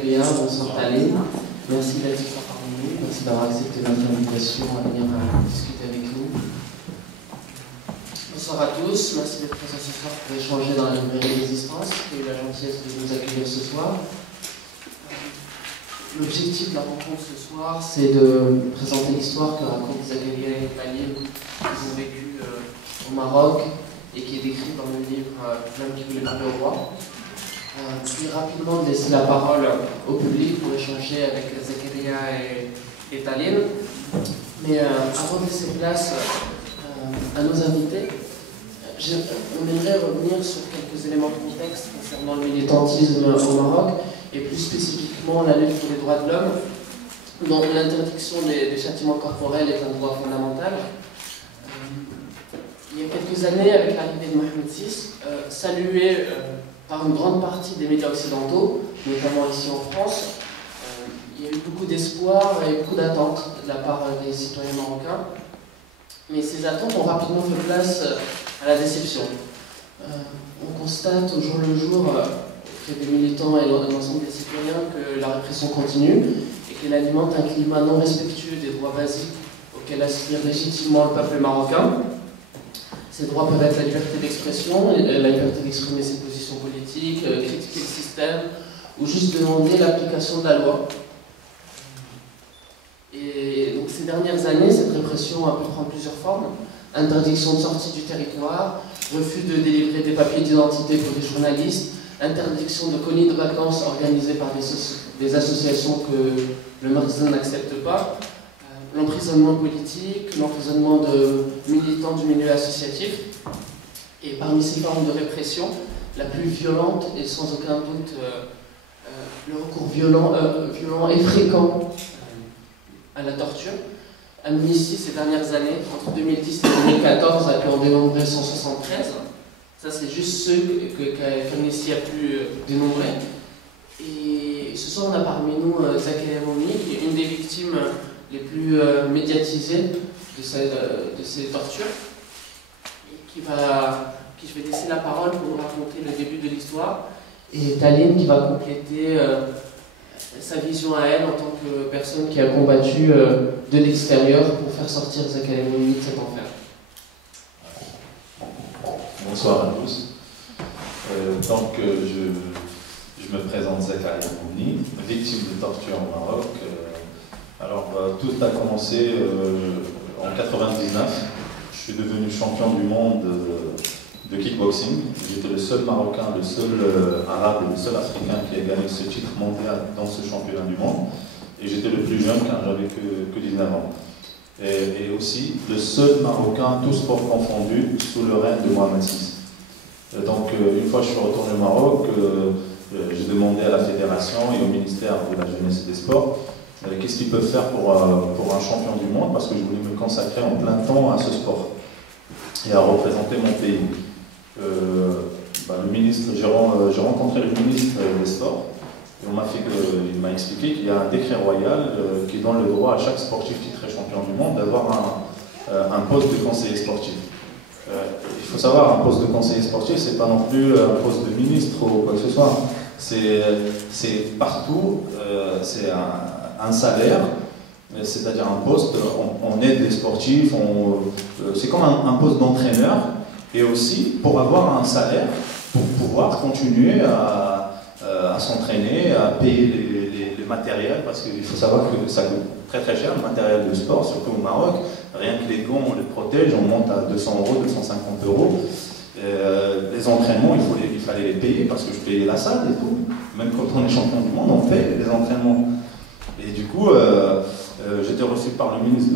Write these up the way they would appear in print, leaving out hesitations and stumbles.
Zakaria, bonsoir Talé. Merci d'être parmi nous, merci d'avoir accepté notre invitation à venir discuter avec nous. Bonsoir à tous, merci d'être présents ce soir pour échanger dans la librairie Résistance, qui a eu la gentillesse de nous accueillir ce soir. L'objectif de la rencontre ce soir, c'est de présenter l'histoire que racontent Zakaria et Talib, qui ont vécu au Maroc et qui est décrite dans le livre L'homme qui voulait parler au roi. Puis rapidement laisser la parole au public pour échanger avec Zakaria et Talib. Mais avant de laisser place à nos invités, on aimerait revenir sur quelques éléments de contexte concernant le militantisme au Maroc et plus spécifiquement la lutte pour les droits de l'homme, dont l'interdiction des châtiments corporels est un droit fondamental. Il y a quelques années, avec l'arrivée de Mohamed VI, salué par une grande partie des médias occidentaux, notamment ici en France, il y a eu beaucoup d'espoir et beaucoup d'attentes de la part des citoyens marocains. Mais ces attentes ont rapidement fait place à la déception. On constate au jour le jour, auprès des militants et l'ensemble des citoyens, que la répression continue et qu'elle alimente un climat non respectueux des droits basiques auxquels aspire légitimement le peuple marocain. Ces droits peuvent être la liberté d'expression, la liberté d'exprimer ses positions politiques, critiquer le système, ou juste demander l'application de la loi. Et donc ces dernières années, cette répression a pu prendre plusieurs formes. Interdiction de sortie du territoire, refus de délivrer des papiers d'identité pour des journalistes, interdiction de colonies de vacances organisées par des associations que le Maroc n'accepte pas, l'emprisonnement politique, l'emprisonnement de militants du milieu associatif. Et parmi ces formes de répression, la plus violente et sans aucun doute le recours violent et fréquent à la torture. Amnesty, ces dernières années, entre 2010 et 2014, a pu en dénombrer 173. Ça, c'est juste ceux qu'Amnesty a pu dénombrer. Et ce soir, on a parmi nous Zakaria Moumi, qui est une des victimes les plus médiatisées de ces tortures, et je vais laisser la parole pour vous raconter le début de l'histoire, et Taline qui va compléter sa vision à elle en tant que personne qui a combattu de l'extérieur pour faire sortir Zakaria Moumi de cet enfer. Bonsoir à tous. Donc je me présente Zakaria Moumi, victime de torture au Maroc. Alors tout a commencé en 99. Je suis devenu champion du monde de kickboxing. J'étais le seul Marocain, le seul Arabe et le seul Africain qui a gagné ce titre mondial dans ce championnat du monde. Et j'étais le plus jeune car j'avais que 19 ans. Et aussi le seul Marocain, tout sport confondu, sous le règne de Mohamed VI. Donc une fois que je suis retourné au Maroc, j'ai demandé à la fédération et au ministère de la Jeunesse et des Sports qu'est-ce qu'ils peuvent faire pour un champion du monde, parce que je voulais me consacrer en plein temps à ce sport et à représenter mon pays. Le ministre, j'ai rencontré le ministre des Sports et il m'a expliqué qu'il y a un décret royal qui donne le droit à chaque sportif titré champion du monde d'avoir un poste de conseiller sportif. Il faut savoir, un poste de conseiller sportif, c'est pas non plus un poste de ministre ou quoi que ce soit. C'est partout, c'est un salaire, c'est-à-dire un poste, on aide les sportifs, c'est comme un poste d'entraîneur, et aussi pour avoir un salaire, pour pouvoir continuer à s'entraîner, à payer les matériels, parce qu'il faut savoir que ça coûte très très cher, le matériel de sport, surtout au Maroc. Rien que les gants, on les protège, on monte à 200 €, 250 €. Les entraînements, il fallait les payer, parce que je payais la salle et tout. Même quand on est champion du monde, on paye les entraînements. Et du coup, j'étais reçu par le ministre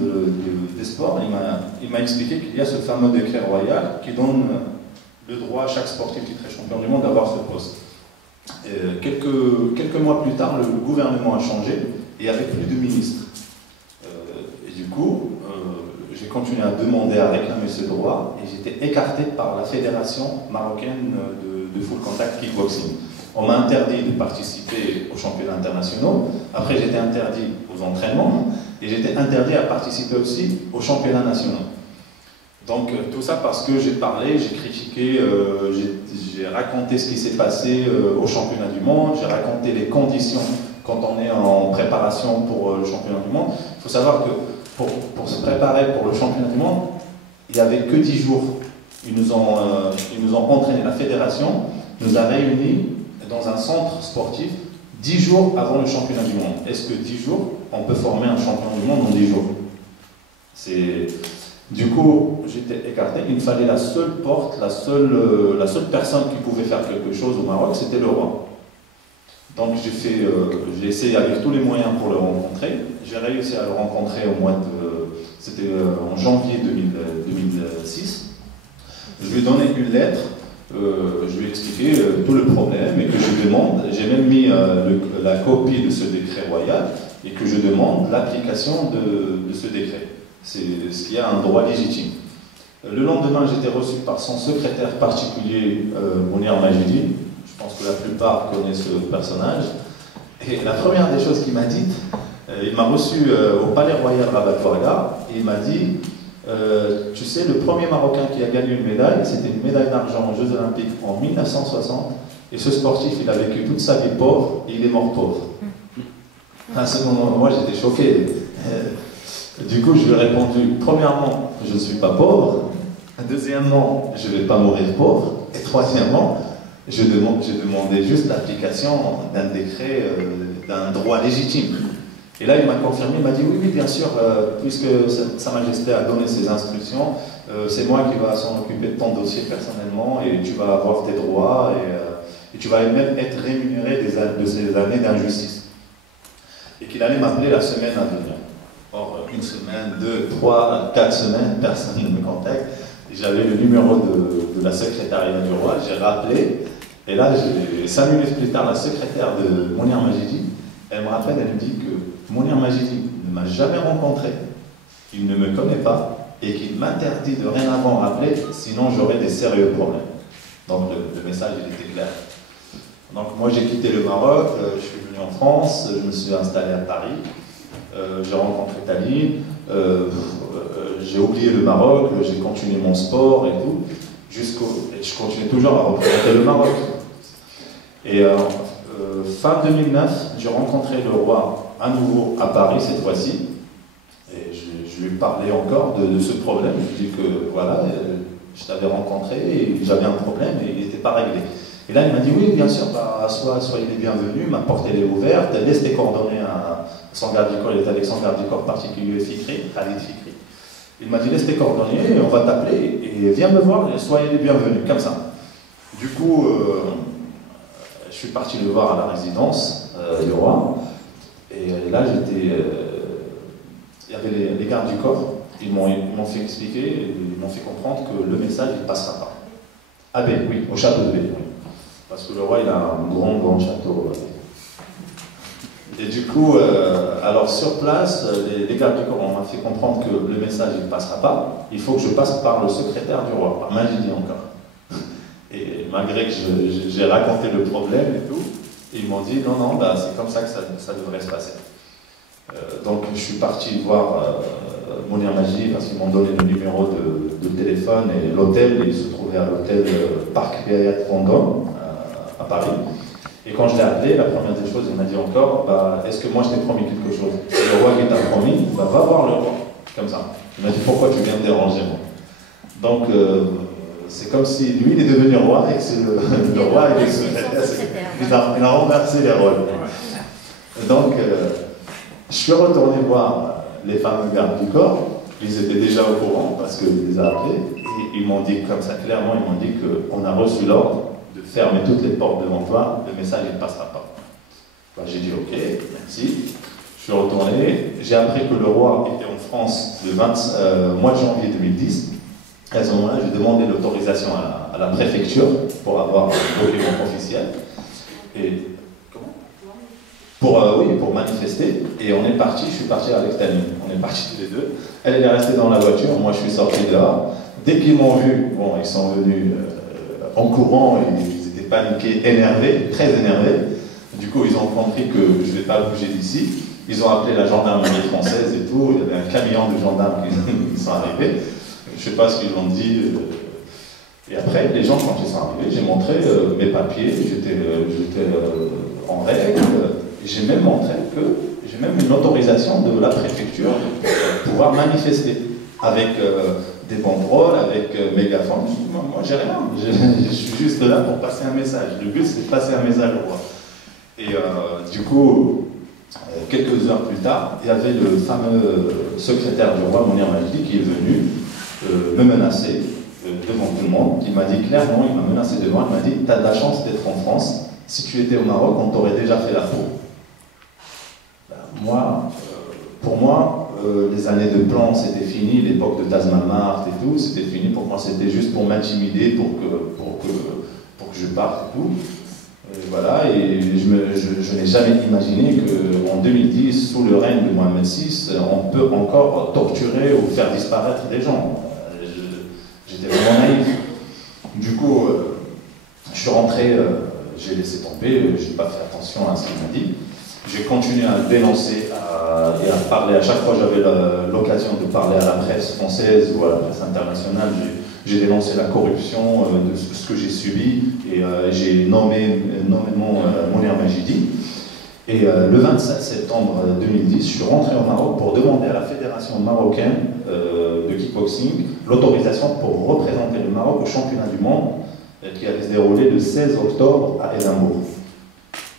des Sports. Il m'a expliqué qu'il y a ce fameux décret royal qui donne le droit à chaque sportif titré champion du monde d'avoir ce poste. Quelques mois plus tard, le gouvernement a changé et il n'y avait plus de ministre. Et du coup, j'ai continué à demander, à réclamer ce droit, et j'étais écarté par la fédération marocaine de full contact kickboxing. On m'a interdit de participer aux championnats internationaux. Après, j'étais interdit aux entraînements et j'étais interdit à participer aussi aux championnats nationaux. Donc tout ça parce que j'ai parlé, j'ai critiqué, j'ai raconté ce qui s'est passé au championnat du monde, j'ai raconté les conditions quand on est en préparation pour le championnat du monde. Il faut savoir que pour se préparer pour le championnat du monde, il n'y avait que 10 jours. Ils nous ont entraîné, la fédération nous a réunis dans un centre sportif 10 jours avant le championnat du monde. Est-ce que 10 jours, on peut former un champion du monde en 10 jours? Du coup, j'étais écarté. Il me fallait la seule porte, la seule personne qui pouvait faire quelque chose au Maroc, c'était le roi. Donc j'ai essayé avec tous les moyens pour le rencontrer. J'ai réussi à le rencontrer c'était en janvier 2006. Je lui ai donné une lettre, je lui ai expliqué tout le problème et que je demande, j'ai même mis la copie de ce décret royal et que je demande l'application de ce décret. C'est ce qui a un droit légitime. Le lendemain, j'étais reçu par son secrétaire particulier, Mounir Majidi. Je pense que la plupart connaissent ce personnage. Et la première des choses qu'il m'a dites, il m'a reçu au Palais Royal Rabat Ouaga et il m'a dit tu sais, le premier Marocain qui a gagné une médaille, c'était une médaille d'argent aux Jeux Olympiques en 1960. Et ce sportif, il a vécu toute sa vie pauvre et il est mort pauvre. À ce moment-là, moi, j'étais choqué. Du coup, je lui ai répondu, premièrement, je ne suis pas pauvre. Deuxièmement, je ne vais pas mourir pauvre. Et troisièmement, j'ai demandé juste l'application d'un décret, d'un droit légitime. Et là, il m'a confirmé, il m'a dit, oui, bien sûr, puisque Sa Majesté a donné ses instructions, c'est moi qui va s'en occuper de ton dossier personnellement, et tu vas avoir tes droits, et tu vas même être rémunéré de ces années d'injustice. Et qu'il allait m'appeler la semaine à venir. Or, une semaine, 2, 3, 4 semaines, personne ne me contacte. J'avais le numéro de la secrétariat du roi, j'ai rappelé, et là, 5 minutes plus tard, la secrétaire de Mounir Majidi, elle me rappelle, elle me dit que Mounir Majidi ne m'a jamais rencontré, il ne me connaît pas, et qu'il m'interdit de rien avant rappeler, sinon j'aurais des sérieux problèmes. Donc le message, il était clair. Donc moi, j'ai quitté le Maroc, je suis venu en France, je me suis installé à Paris, j'ai rencontré Tali, j'ai oublié le Maroc, j'ai continué mon sport et tout, et je continue toujours à représenter le Maroc. Et fin 2009, j'ai rencontré le roi à nouveau à Paris cette fois-ci, et je lui ai parlé encore de ce problème. Je lui ai dit que voilà, je t'avais rencontré et j'avais un problème et il n'était pas réglé. Et là, il m'a dit oui, bien sûr, bah, soyez les bienvenus, ma porte elle est ouverte, laisse tes coordonnées à son garde du corps, il est avec son garde du corps particulier Fikri, Khalid Fikri. Il m'a dit laisse tes coordonnées, on va t'appeler et viens me voir, soyez les bienvenus, comme ça. Du coup, je suis parti le voir à la résidence du roi, et là il y avait les gardes du corps, ils m'ont fait expliquer, ils m'ont fait comprendre que le message ne passera pas. À B, oui, au château de B, oui. Parce que le roi, il a un grand château. Et du coup, alors sur place, les gardes du corps m'ont fait comprendre que le message ne passera pas. Il faut que je passe par le secrétaire du roi, par Majidi encore. Et malgré que j'ai raconté le problème et tout, ils m'ont dit non, bah, c'est comme ça que ça devrait se passer. Donc je suis parti voir Mounir Majidi parce qu'ils m'ont donné le numéro de téléphone et l'hôtel. Il se trouvait à l'hôtel Parc Viayat Vendôme à Paris. Et quand je l'ai appelé, la première des choses, il m'a dit encore bah, est-ce que moi je t'ai promis quelque chose? Le roi qui t'a promis, bah, va voir le roi. Comme ça. Il m'a dit pourquoi tu viens me déranger moi? Donc c'est comme si lui il est devenu roi et que c'est le roi et le secrétaire. Il a renversé les rôles. Donc je suis retourné voir les fameux gardes du corps. Ils étaient déjà au courant parce qu'ils les a appelés. Et ils m'ont dit comme ça clairement, ils m'ont dit qu'on a reçu l'ordre de fermer toutes les portes devant toi, le message ne passera pas. Bah, j'ai dit ok, merci. Je suis retourné. J'ai appris que le roi était en France le mois de janvier 2010. À ce moment-là, j'ai demandé l'autorisation à la préfecture pour avoir un document officiel. Et pour manifester. Et on est parti, je suis parti avec Tani. On est partis tous les deux. Elle est restée dans la voiture, moi je suis sorti dehors. Dès qu'ils m'ont vu, bon, ils sont venus en courant, ils étaient paniqués, énervés, très énervés. Du coup, ils ont compris que je ne vais pas bouger d'ici. Ils ont appelé la gendarmerie française et tout. Il y avait un camion de gendarmes qui sont arrivés. Je ne sais pas ce qu'ils ont dit. Et après, les gens, quand ils sont arrivés, j'ai montré mes papiers. J'étais en règle. Et j'ai même montré que j'ai même une autorisation de la préfecture de pouvoir manifester avec des banderoles, avec mégaphone. Moi, j'ai rien. Je suis juste là pour passer un message. Le but, c'est de passer un message au roi. Et du coup, quelques heures plus tard, il y avait le fameux secrétaire du roi, Mounir Majdi, qui est venu me menacer devant tout le monde. Il m'a dit clairement, il m'a menacé devant, il m'a dit « T'as de la chance d'être en France. Si tu étais au Maroc, on t'aurait déjà fait la peau. » Pour moi, les années de plan, c'était fini, l'époque de Tasman Mart et tout, c'était fini. Pour moi, c'était juste pour m'intimider, pour que je parte et tout. Et voilà, et je n'ai jamais imaginé qu'en 2010, sous le règne de Mohamed VI, on peut encore torturer ou faire disparaître des gens. J'étais vraiment naïf. Du coup, je suis rentré, j'ai laissé tomber, je n'ai pas fait attention à ce qu'il m'a dit. J'ai continué à le dénoncer et à parler. À chaque fois, j'avais l'occasion de parler à la presse française ou à la presse internationale. J'ai dénoncé la corruption de ce que j'ai subi et j'ai nommé Mounir Majdi. Et le 27 septembre 2010, je suis rentré au Maroc pour demander à la fédération marocaine de kickboxing l'autorisation pour représenter le Maroc au championnat du monde qui allait se dérouler le 16 octobre à Édimbourg.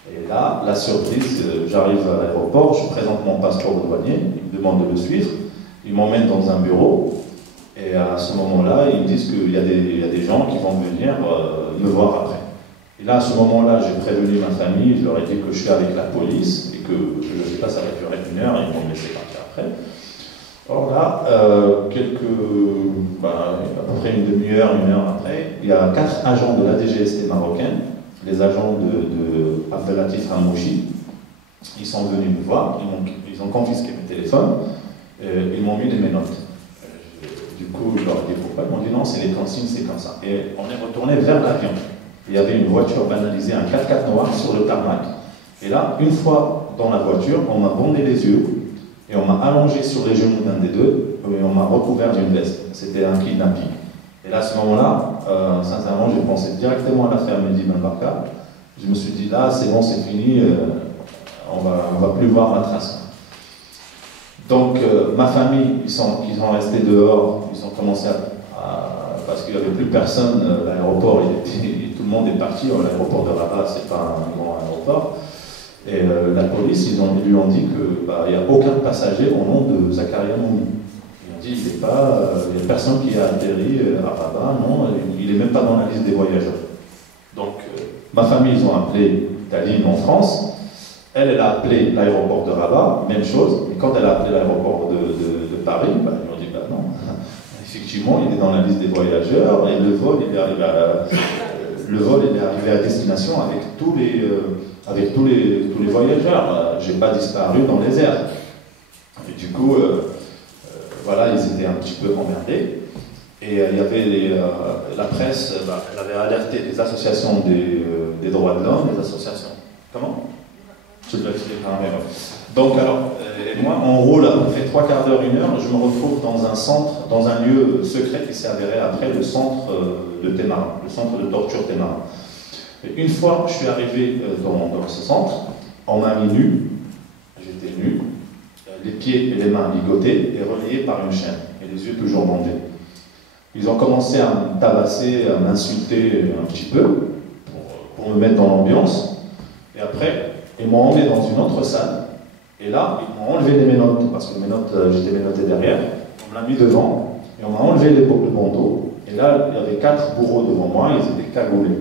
Et là, la surprise, j'arrive à l'aéroport, je présente mon passeport au douanier, il me demande de le suivre, il m'emmène dans un bureau, et à ce moment-là, ils me disent qu'il y a des gens qui vont venir me voir après. Et là, à ce moment-là, j'ai prévenu ma famille, je leur ai dit que je suis avec la police, et que je ne sais pas, ça va durer 1 heure, et ils vont me laisser partir après. Or là, à peu près une demi-heure, 1 heure après, il y a 4 agents de la DGST marocaine, les agents de Abdelatif Hamouchi, ils sont venus me voir, ils ont confisqué mes téléphones, ils m'ont mis des menottes. Du coup, je leur ai dit pourquoi, ils m'ont dit non, c'est les consignes, c'est comme ça. Et on est retourné vers l'avion. Il y avait une voiture banalisée, un 4x4 noir sur le tarmac. Et là, une fois dans la voiture, on m'a bandé les yeux, et on m'a allongé sur les genoux d'un des deux, et on m'a recouvert d'une veste. C'était un kidnapping. Et là, à ce moment-là, sincèrement, j'ai pensé directement à l'affaire Mehdi Ben Barka. Je me suis dit, là, c'est bon, c'est fini, on va plus voir ma trace. Donc, ma famille, ils sont restés dehors, ils ont commencé parce qu'il n'y avait plus personne, l'aéroport, tout le monde est parti, l'aéroport de Rabat, c'est pas un grand aéroport. Et la police, ils lui ont dit qu'il n'y a aucun passager au nom de Zakaria Moumi. Il n'y a personne qui a atterri à Rabat, non, il n'est même pas dans la liste des voyageurs. Donc, ma famille, ils ont appelé Taline en France, elle a appelé l'aéroport de Rabat, même chose, et quand elle a appelé l'aéroport de Paris, ils ont dit, non, effectivement, il est dans la liste des voyageurs, et le vol, il est arrivé à destination avec tous les voyageurs. J'ai pas disparu dans les airs. Et du coup, voilà, ils étaient un petit peu emmerdés. Et il y avait la presse, elle avait alerté les associations des droits de l'homme, les associations. Comment? Je dois expliquer par un. Donc, alors, moi, on roule à peu près 3 quarts d'heure, 1 heure, je me retrouve dans un centre, dans un lieu secret qui s'est avéré après le centre de Témara, le centre de torture Témara. Et une fois que je suis arrivé dans ce centre, on m'a mis nu, j'étais nu, les pieds et les mains ligotés et reliés par une chaîne, et les yeux toujours bandés. Ils ont commencé à me tabasser, à m'insulter un petit peu, pour me mettre dans l'ambiance, et après, ils m'ont emmené dans une autre salle, et là, ils m'ont enlevé les menottes, parce que j'étais menotté derrière, on me l'a mis devant, et on m'a enlevé le bandeau, et là, il y avait 4 bourreaux devant moi, ils étaient cagoulés.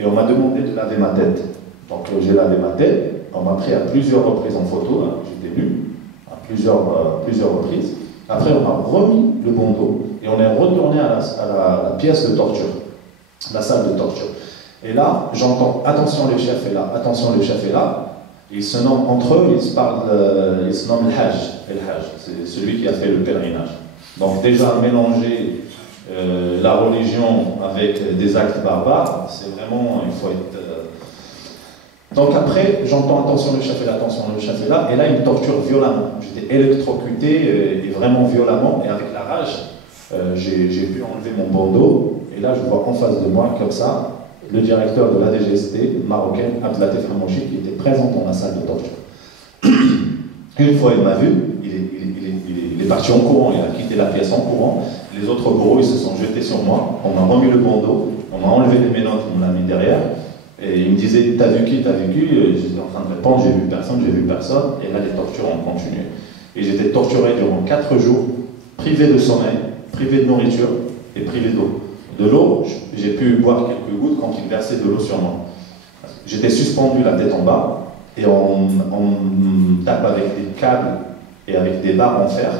Et on m'a demandé de laver ma tête. Donc j'ai lavé ma tête, on m'a pris à plusieurs reprises en photo, hein, j'étais nu, à plusieurs reprises. Après, on m'a remis le bandeau, et on est retourné à la pièce de torture, la salle de torture. Et là, j'entends, attention le chef est là, attention le chef est là. Ils se nomment entre eux, ils se nomment El Hajj, c'est celui qui a fait le pèlerinage. Donc déjà, mélanger la religion avec des actes barbares, c'est vraiment, il faut être... Donc après, j'entends, attention le chef est là, et là, il me torture violemment. J'étais électrocuté, et vraiment violemment, et avec la rage, j'ai pu enlever mon bandeau, et là, je vois en face de moi, comme ça, le directeur de la DGST marocaine, Abdelatif Hamouchi, qui était présent dans la salle de torture. Une fois il m'a vu, il est parti en courant, il a quitté la pièce en courant. Les autres bourreaux, ils se sont jetés sur moi, on m'a remis le bandeau, on m'a enlevé les menottes, on l'a mis derrière. Et il me disait, t'as vu qui, t'as vu qui? J'étais en train de répondre, j'ai vu personne. Et là, les tortures ont continué. Et j'étais torturé durant 4 jours, privé de sommeil, privé de nourriture et privé d'eau. De l'eau, j'ai pu boire quelques gouttes quand il versait de l'eau sur moi. J'étais suspendu la tête en bas, et on me tape avec des câbles et avec des barres en fer.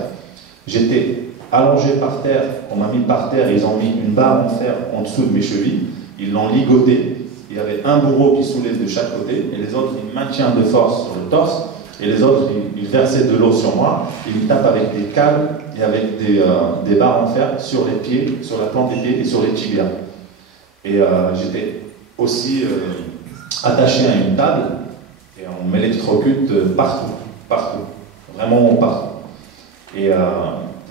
J'étais allongé par terre, on m'a mis par terre, ils ont mis une barre en fer en dessous de mes chevilles, ils l'ont ligoté. Il y avait un bourreau qui soulève de chaque côté, et les autres, ils maintiennent de force sur le torse, et les autres, ils versaient de l'eau sur moi, ils me tapent avec des câbles et avec des barres en fer sur les pieds, sur la plante des pieds et sur les tibias. Et j'étais aussi attaché à une table, et on m'électrocute partout, vraiment partout. Et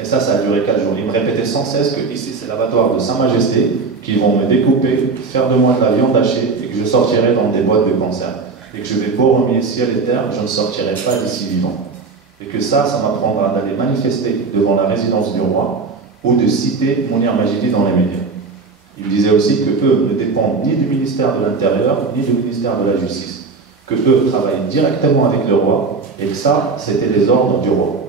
ça a duré 4 jours. Ils me répétaient sans cesse que ici c'est l'abattoir de Sa Majesté, qu'ils vont me découper, faire de moi de la viande hachée et que je sortirai dans des boîtes de conserve. Et que je vais beau remuer ciel et terre, je ne sortirai pas d'ici vivant. Et que ça m'apprendra d'aller manifester devant la résidence du roi ou de citer Mounir Majidi dans les médias. Il me disait aussi que eux ne dépendent ni du ministère de l'Intérieur ni du ministère de la Justice. Que eux travaillent directement avec le roi et que ça, c'était les ordres du roi.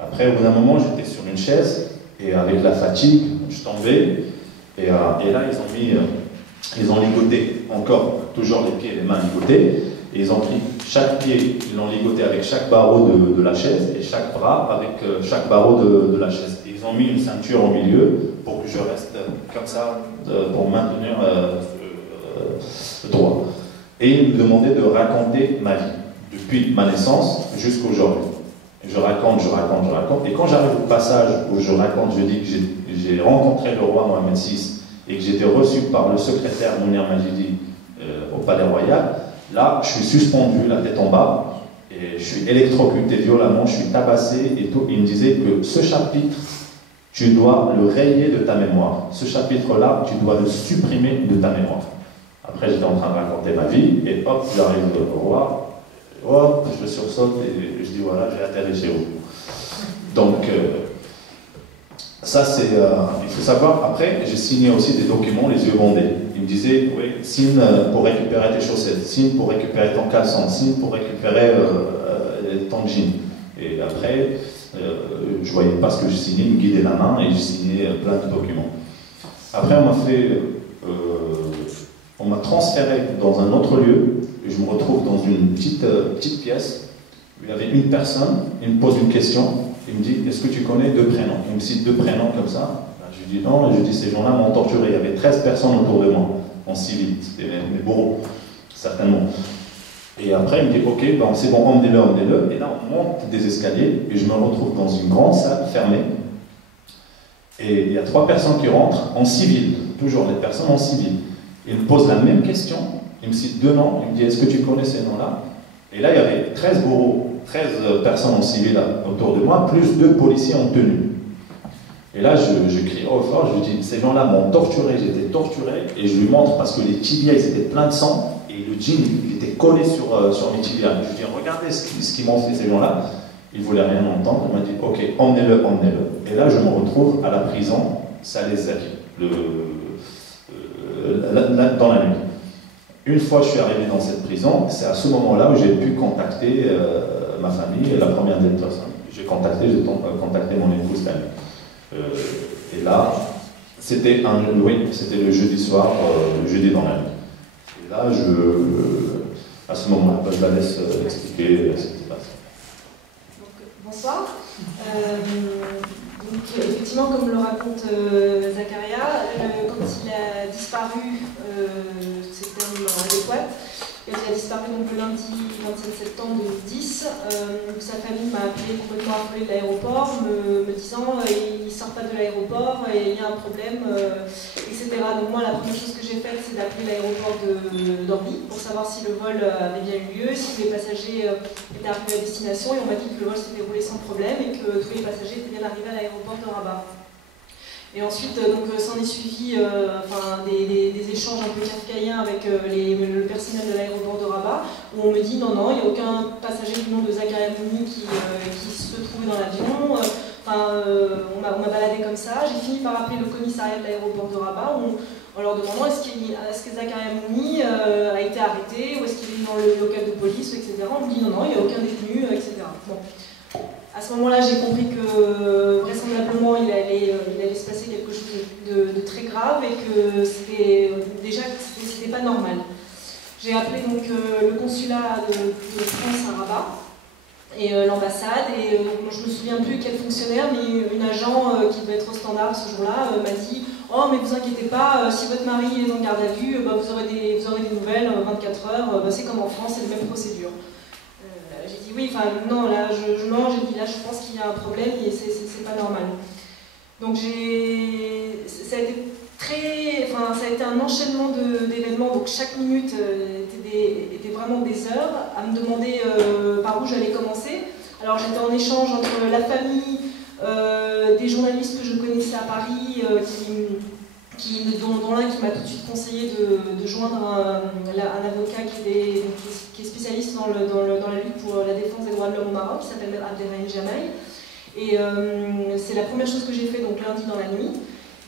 Après, au bout d'un moment, j'étais sur une chaise, et avec la fatigue, je tombais, et là, ils ont ligoté encore, toujours les pieds et les mains ligotés, et ils ont pris chaque pied, ils l'ont ligoté avec chaque barreau de la chaise, et chaque bras avec chaque barreau de la chaise. Et ils ont mis une ceinture au milieu, pour que je reste comme ça, pour maintenir droit. Et ils me demandaient de raconter ma vie, depuis ma naissance jusqu'à aujourd'hui. Je raconte. Et quand j'arrive au passage où je raconte, je dis que j'ai rencontré le roi Mohamed VI et que j'étais reçu par le secrétaire Mounir Majidi au Palais Royal, là, je suis suspendu, la tête en bas, et je suis électrocuté violemment, je suis tabassé et tout. Il me disait que ce chapitre, tu dois le rayer de ta mémoire. Ce chapitre-là, tu dois le supprimer de ta mémoire. Après, j'étais en train de raconter ma vie, et hop, j'arrive au roi. Hop, je sursaute et je dis voilà, j'ai atterri chez vous. Donc, ça c'est. Il faut savoir, après, j'ai signé aussi des documents les yeux bandés. Il me disait oui, signe pour récupérer tes chaussettes, signe pour récupérer ton caleçon, signe pour récupérer ton jean. Et après, je voyais pas ce que je signais, il me guidait la main et je signais plein de documents. Après, on m'a transféré dans un autre lieu. Je me retrouve dans une petite pièce où il y avait une personne, il me pose une question, il me dit « Est-ce que tu connais 2 prénoms ?» Il me cite 2 prénoms comme ça. Je lui dis « Non », je dis « Ces gens-là m'ont torturé, il y avait 13 personnes autour de moi, en civil, c'était mes bourreaux, certainement. » Et après il me dit « Ok, ben, c'est bon, emmenez-le. » Et là on monte des escaliers et je me retrouve dans une grande salle fermée. Et il y a 3 personnes qui rentrent en civil, toujours les personnes en civil. Ils me posent la même question. Il me cite 2 noms, il me dit « Est-ce que tu connais ces noms-là » Et là, il y avait 13 bourreaux, 13 personnes en civil autour de moi, plus 2 policiers en tenue. Et là, je crie au fort, je dis « Ces gens-là m'ont torturé, j'étais torturé. » Et je lui montre parce que les tibias, ils étaient pleins de sang, et le jean, il était collé sur mes tibias. Je lui dis « Regardez ce qu'ils m'ont fait, ces gens-là. » Il ne voulait rien entendre, il m'a dit « Ok, emmenez-le. » Et là, je me retrouve à la prison Saleh-Zaki, dans la nuit. Une fois que je suis arrivé dans cette prison, c'est à ce moment-là où j'ai pu contacter ma famille et la première des personnes. J'ai contacté mon épouse Camille. Et là, c'était le jeudi soir, le jeudi dans la nuit. Et là, à ce moment-là, je la laisse expliquer ce qui s'est passé. Bonsoir. Donc, effectivement, comme le raconte Zakaria, quand il a disparu, c'est un terme adéquat, quand il a disparu donc, le lundi 27 septembre 2010, sa famille m'a appelé complètement affolée de l'aéroport, me disant il ne sort pas de l'aéroport, il y a un problème, etc. Donc moi, la première chose que j'ai faite, c'est d'appeler l'aéroport d'Orly pour savoir si le vol avait bien eu lieu, si tous les passagers étaient arrivés à destination, et on m'a dit que le vol s'était déroulé sans problème et que tous les passagers étaient bien arrivés à l'aéroport de Rabat. Et ensuite, s'en est suivi des échanges un peu kafkaïens avec le personnel de l'aéroport de Rabat, où on me dit non, il n'y a aucun passager du nom de Zakaria Mouni qui se trouvait dans l'avion. On m'a baladé comme ça. J'ai fini par appeler le commissariat de l'aéroport de Rabat en leur demandant est-ce que Zakaria Mouni a été arrêté, ou est-ce qu'il est dans le local de police, etc. On me dit non, il n'y a aucun détenu, etc. Bon. À ce moment-là, j'ai compris que vraisemblablement il allait se passer quelque chose de très grave et que c'était pas normal. J'ai appelé donc le consulat de France à Rabat et l'ambassade, et je me souviens plus quel fonctionnaire, mais une agent qui devait être au standard ce jour-là m'a dit « Oh, mais vous inquiétez pas, si votre mari est en garde à vue, vous aurez des nouvelles 24 heures, c'est comme en France, c'est la même procédure. » J'ai dit oui, non, là je mange, j'ai dit là je pense qu'il y a un problème et c'est pas normal. Donc ça a été un enchaînement d'événements, donc chaque minute était vraiment des heures à me demander par où j'allais commencer. Alors j'étais en échange entre la famille, des journalistes que je connaissais à Paris, dont l'un qui m'a tout de suite conseillé de joindre un avocat qui est spécialiste dans la lutte pour la défense des droits de l'homme au Maroc, qui s'appelle Abderrahim Jamaï. Et c'est la première chose que j'ai fait donc lundi dans la nuit.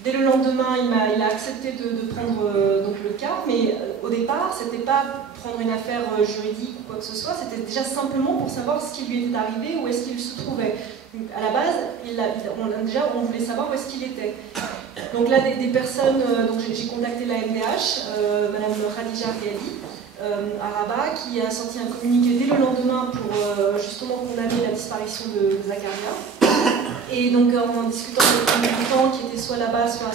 Dès le lendemain, il a accepté de prendre le cas, mais au départ, c'était pas prendre une affaire juridique ou quoi que ce soit, c'était déjà simplement pour savoir ce qui lui était arrivé, où est-ce qu'il se trouvait. À la base, on voulait savoir où est-ce qu'il était. Donc là, des personnes, j'ai contacté la MDH, Madame Khadija Riadi, à Rabat, qui a sorti un communiqué dès le lendemain pour justement condamner la disparition de Zakaria. Et donc en discutant avec les militants qui étaient soit là-bas, soit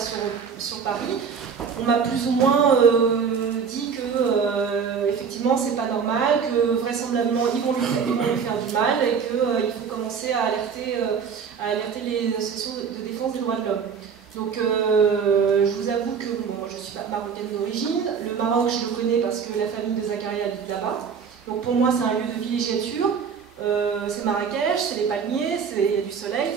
sur Paris, on m'a plus ou moins dit que effectivement c'est pas normal, que vraisemblablement ils vont lui faire du mal et qu'il faut commencer à alerter les associations de défense des droits de l'homme. Donc je vous avoue que je ne suis pas marocaine d'origine, le Maroc je le connais parce que la famille de Zakaria habite là-bas, donc pour moi c'est un lieu de villégiature. C'est Marrakech, c'est les palmiers, il y a du soleil,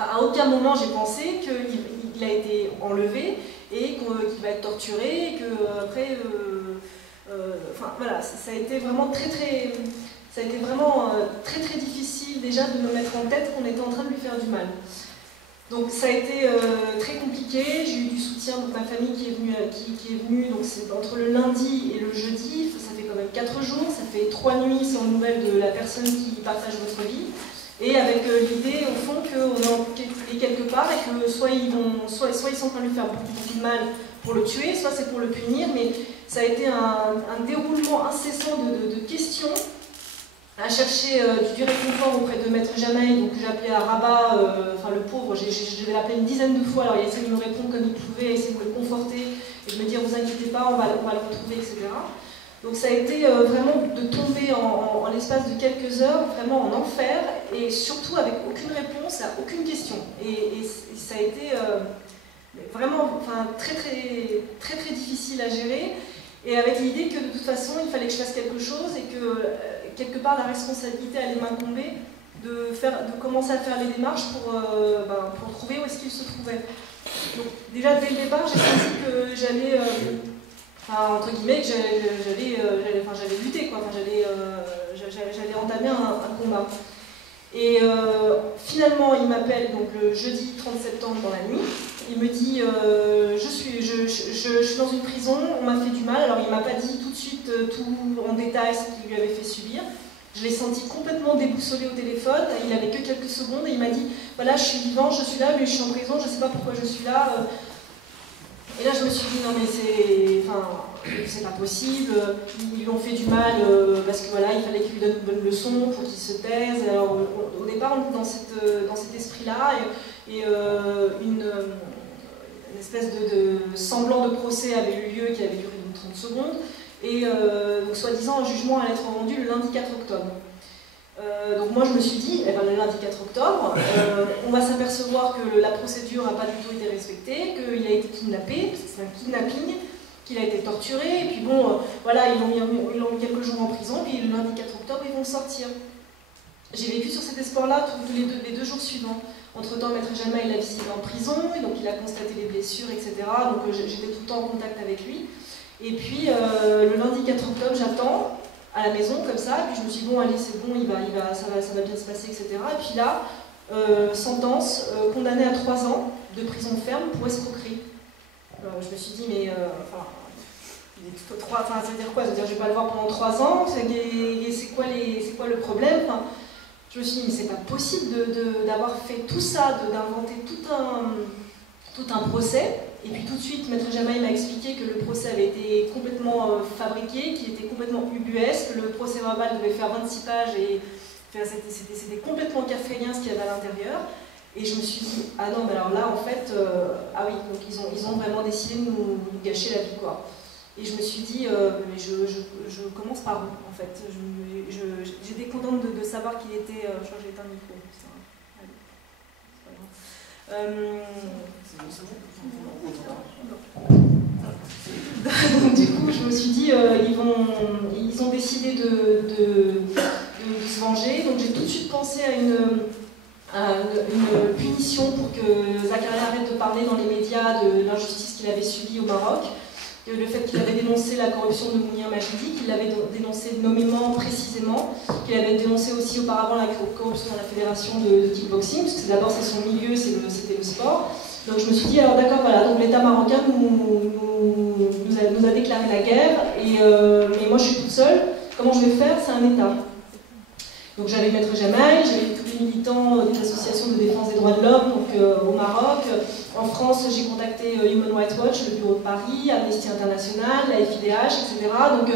à aucun moment j'ai pensé qu'il a été enlevé et qu'il va être torturé et que après, voilà, ça a été vraiment très difficile déjà de me mettre en tête qu'on était en train de lui faire du mal. Donc ça a été très compliqué, j'ai eu du soutien de ma famille qui est venue, donc c'est entre le lundi et le jeudi, ça fait quand même 4 jours, ça fait 3 nuits sans nouvelles de la personne qui partage votre vie, et avec l'idée au fond qu'on est quelque part et que soit ils sont en train de lui faire beaucoup de mal pour le tuer, soit c'est pour le punir, mais ça a été un déroulement incessant de questions, à chercher du réconfort auprès de Maître Jamaï, donc j'ai appelé à Rabat, le pauvre, je devais l'appeler une dizaine de fois, alors il a essayé de me répondre comme il pouvait, essayer de me le conforter et de me dire vous inquiétez pas, on va le retrouver, etc. Donc ça a été vraiment de tomber en l'espace de quelques heures, vraiment en enfer, et surtout avec aucune réponse à aucune question. Et ça a été vraiment très difficile à gérer, et avec l'idée que de toute façon il fallait que je fasse quelque chose et que quelque part la responsabilité allait m'incomber de commencer à faire les démarches pour trouver où est-ce qu'il se trouvait. Donc déjà dès le départ j'ai senti que j'allais, entre guillemets, j'allais lutter, quoi. J'allais entamer un combat. Et finalement il m'appelle donc le jeudi 30 septembre dans la nuit, il me dit je suis dans une prison, on m'a fait du mal, alors il m'a pas dit tout de suite tout en détail ce qu'il lui avait fait subir. Je l'ai senti complètement déboussolé au téléphone, il avait que quelques secondes et il m'a dit voilà je suis vivant, je suis là, mais je suis en prison, je sais pas pourquoi je suis là. Et là je me suis dit non mais c'est pas possible, ils lui ont fait du mal parce que voilà, il fallait qu'il lui donne une bonne leçon pour qu'il se taise. Alors au départ on était dans cet esprit-là et une espèce de semblant de procès avait eu lieu qui avait duré 30 secondes et donc soi-disant un jugement allait être rendu le lundi 4 octobre. Donc moi je me suis dit, le lundi 4 octobre, on va s'apercevoir que la procédure n'a pas du tout été respectée, qu'il a été kidnappé, c'est un kidnapping, qu'il a été torturé, et puis bon, voilà, ils l'ont mis quelques jours en prison, puis le lundi 4 octobre, ils vont le sortir. J'ai vécu sur cet espoir-là les 2 jours suivants, Entre-temps, Maître Jamaï l'a visité en prison, et donc il a constaté les blessures, etc. Donc j'étais tout le temps en contact avec lui. Et puis le lundi 4 octobre, j'attends à la maison comme ça, puis je me suis dit bon allez c'est bon, ça va bien se passer, etc. Et puis là, sentence, condamné à 3 ans de prison ferme pour escroquerie. Je me suis dit mais il est tout 3, ça veut dire quoi? Ça veut dire je vais pas le voir pendant 3 ans, c'est quoi le problème? Je me suis dit mais c'est pas possible d'avoir fait tout ça, d'inventer tout un procès. Et puis tout de suite, Maître Jamaï m'a expliqué que le procès avait été complètement fabriqué, qu'il était complètement ubuesque, le procès verbal devait faire 26 pages et c'était complètement kafkaïen ce qu'il y avait à l'intérieur. Et je me suis dit, ah non, mais alors là, en fait, ah oui, donc ils ont vraiment décidé de nous gâcher la vie, quoi. Et je me suis dit, mais je commence par où, en fait? J'étais contente de savoir qu'il était... je crois que j'ai éteint le micro. Donc, du coup, je me suis dit, ils ont décidé de se venger. Donc j'ai tout de suite pensé à une punition pour que Zakaria arrête de parler dans les médias de l'injustice qu'il avait subie au Maroc. Le fait qu'il avait dénoncé la corruption de Mounir Majidi, qu'il l'avait dénoncé nommément, précisément, qu'il avait dénoncé aussi auparavant la corruption dans la fédération de kickboxing, parce que d'abord c'est son milieu, c'était le sport. Donc je me suis dit, alors d'accord, voilà, donc l'État marocain nous a déclaré la guerre, mais moi je suis toute seule, comment je vais faire? C'est un État. Donc j'avais Maître Jamaï, j'avais tous les militants des associations de défense des droits de l'homme au Maroc. En France, j'ai contacté Human Rights Watch, le bureau de Paris, Amnesty International, la FIDH, etc. Donc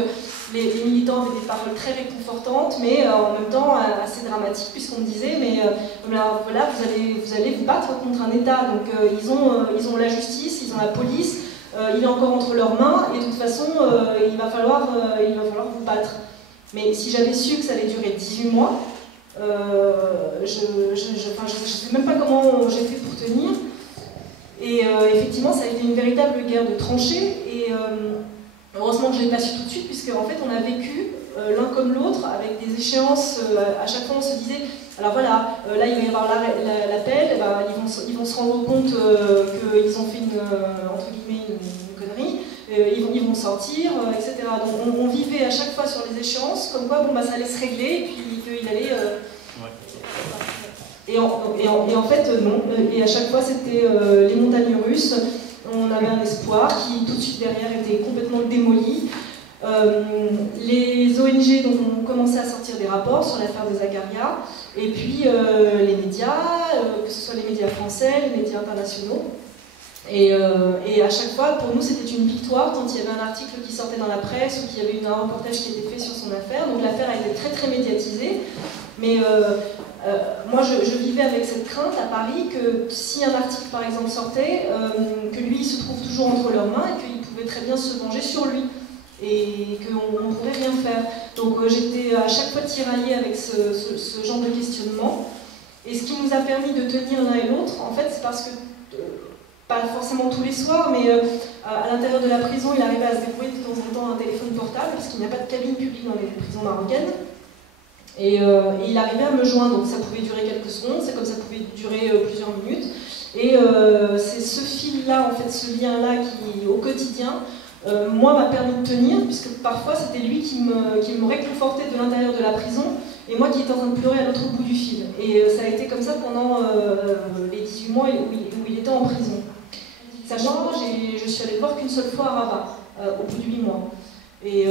les militants avaient des paroles très réconfortantes, mais en même temps assez dramatiques, puisqu'on me disait, mais voilà, vous allez vous battre contre un État. Donc ils ont la justice, ils ont la police, il est encore entre leurs mains, et de toute façon, il va falloir vous battre. Mais si j'avais su que ça allait durer 18 mois, je ne sais même pas comment j'ai fait pour tenir. Et effectivement, ça a été une véritable guerre de tranchées. Et heureusement que je ne l'ai pas su tout de suite, puisque en fait, on a vécu l'un comme l'autre avec des échéances. À chaque fois, on se disait, alors voilà, là il va y avoir l'appel, et ben, ils vont se rendre compte qu'ils ont fait entre guillemets une connerie. Ils vont sortir, etc. Donc on vivait à chaque fois sur les échéances, comme quoi bon, bah, ça allait se régler, et puis qu'il allait... Et en fait, non. Et à chaque fois, c'était les montagnes russes. On avait un espoir qui, tout de suite derrière, était complètement démoli. Les ONG donc, ont commencé à sortir des rapports sur l'affaire de Zakaria. Et puis les médias, que ce soit les médias français, les médias internationaux. Et à chaque fois, pour nous, c'était une victoire quand il y avait un article qui sortait dans la presse ou qu'il y avait un reportage qui était fait sur son affaire. Donc l'affaire a été très très médiatisée. Mais moi, je vivais avec cette crainte à Paris que si un article, par exemple, sortait, que lui se trouve toujours entre leurs mains et qu'il pouvait très bien se venger sur lui et qu'on ne pourrait rien faire. Donc j'étais à chaque fois tiraillée avec ce genre de questionnement. Et ce qui nous a permis de tenir l'un et l'autre, en fait, c'est parce que pas forcément tous les soirs, mais à l'intérieur de la prison, il arrivait à se débrouiller de temps en temps un téléphone portable, parce qu'il n'y a pas de cabine publique dans les prisons marocaines. Et il arrivait à me joindre, donc ça pouvait durer quelques secondes, c'est comme ça pouvait durer plusieurs minutes. Et c'est ce fil-là, en fait, ce lien-là qui, au quotidien, moi, m'a permis de tenir, puisque parfois c'était lui qui me réconfortait de l'intérieur de la prison, et moi qui étais en train de pleurer à l'autre bout du fil. Et ça a été comme ça pendant les 18 mois où il était en prison. Sachant que je suis allée le voir qu'une seule fois à Rabat, au bout de 8 mois. Et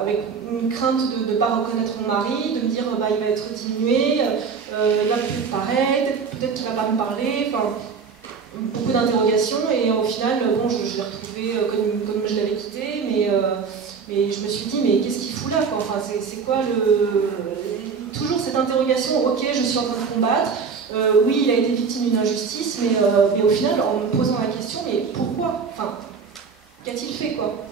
avec une crainte de ne pas reconnaître mon mari, de me dire bah, il va être diminué, il va plus paraître, peut-être qu'il ne va pas me parler, enfin, beaucoup d'interrogations. Et au final, bon, je l'ai retrouvé comme je l'avais quitté, mais je me suis dit, mais qu'est-ce qu'il fout là quoi, enfin, c'est quoi toujours cette interrogation, ok, je suis en train de combattre. Oui, il a été victime d'une injustice, mais au final, en me posant la question, mais pourquoi? Enfin, qu'a-t-il fait, quoi?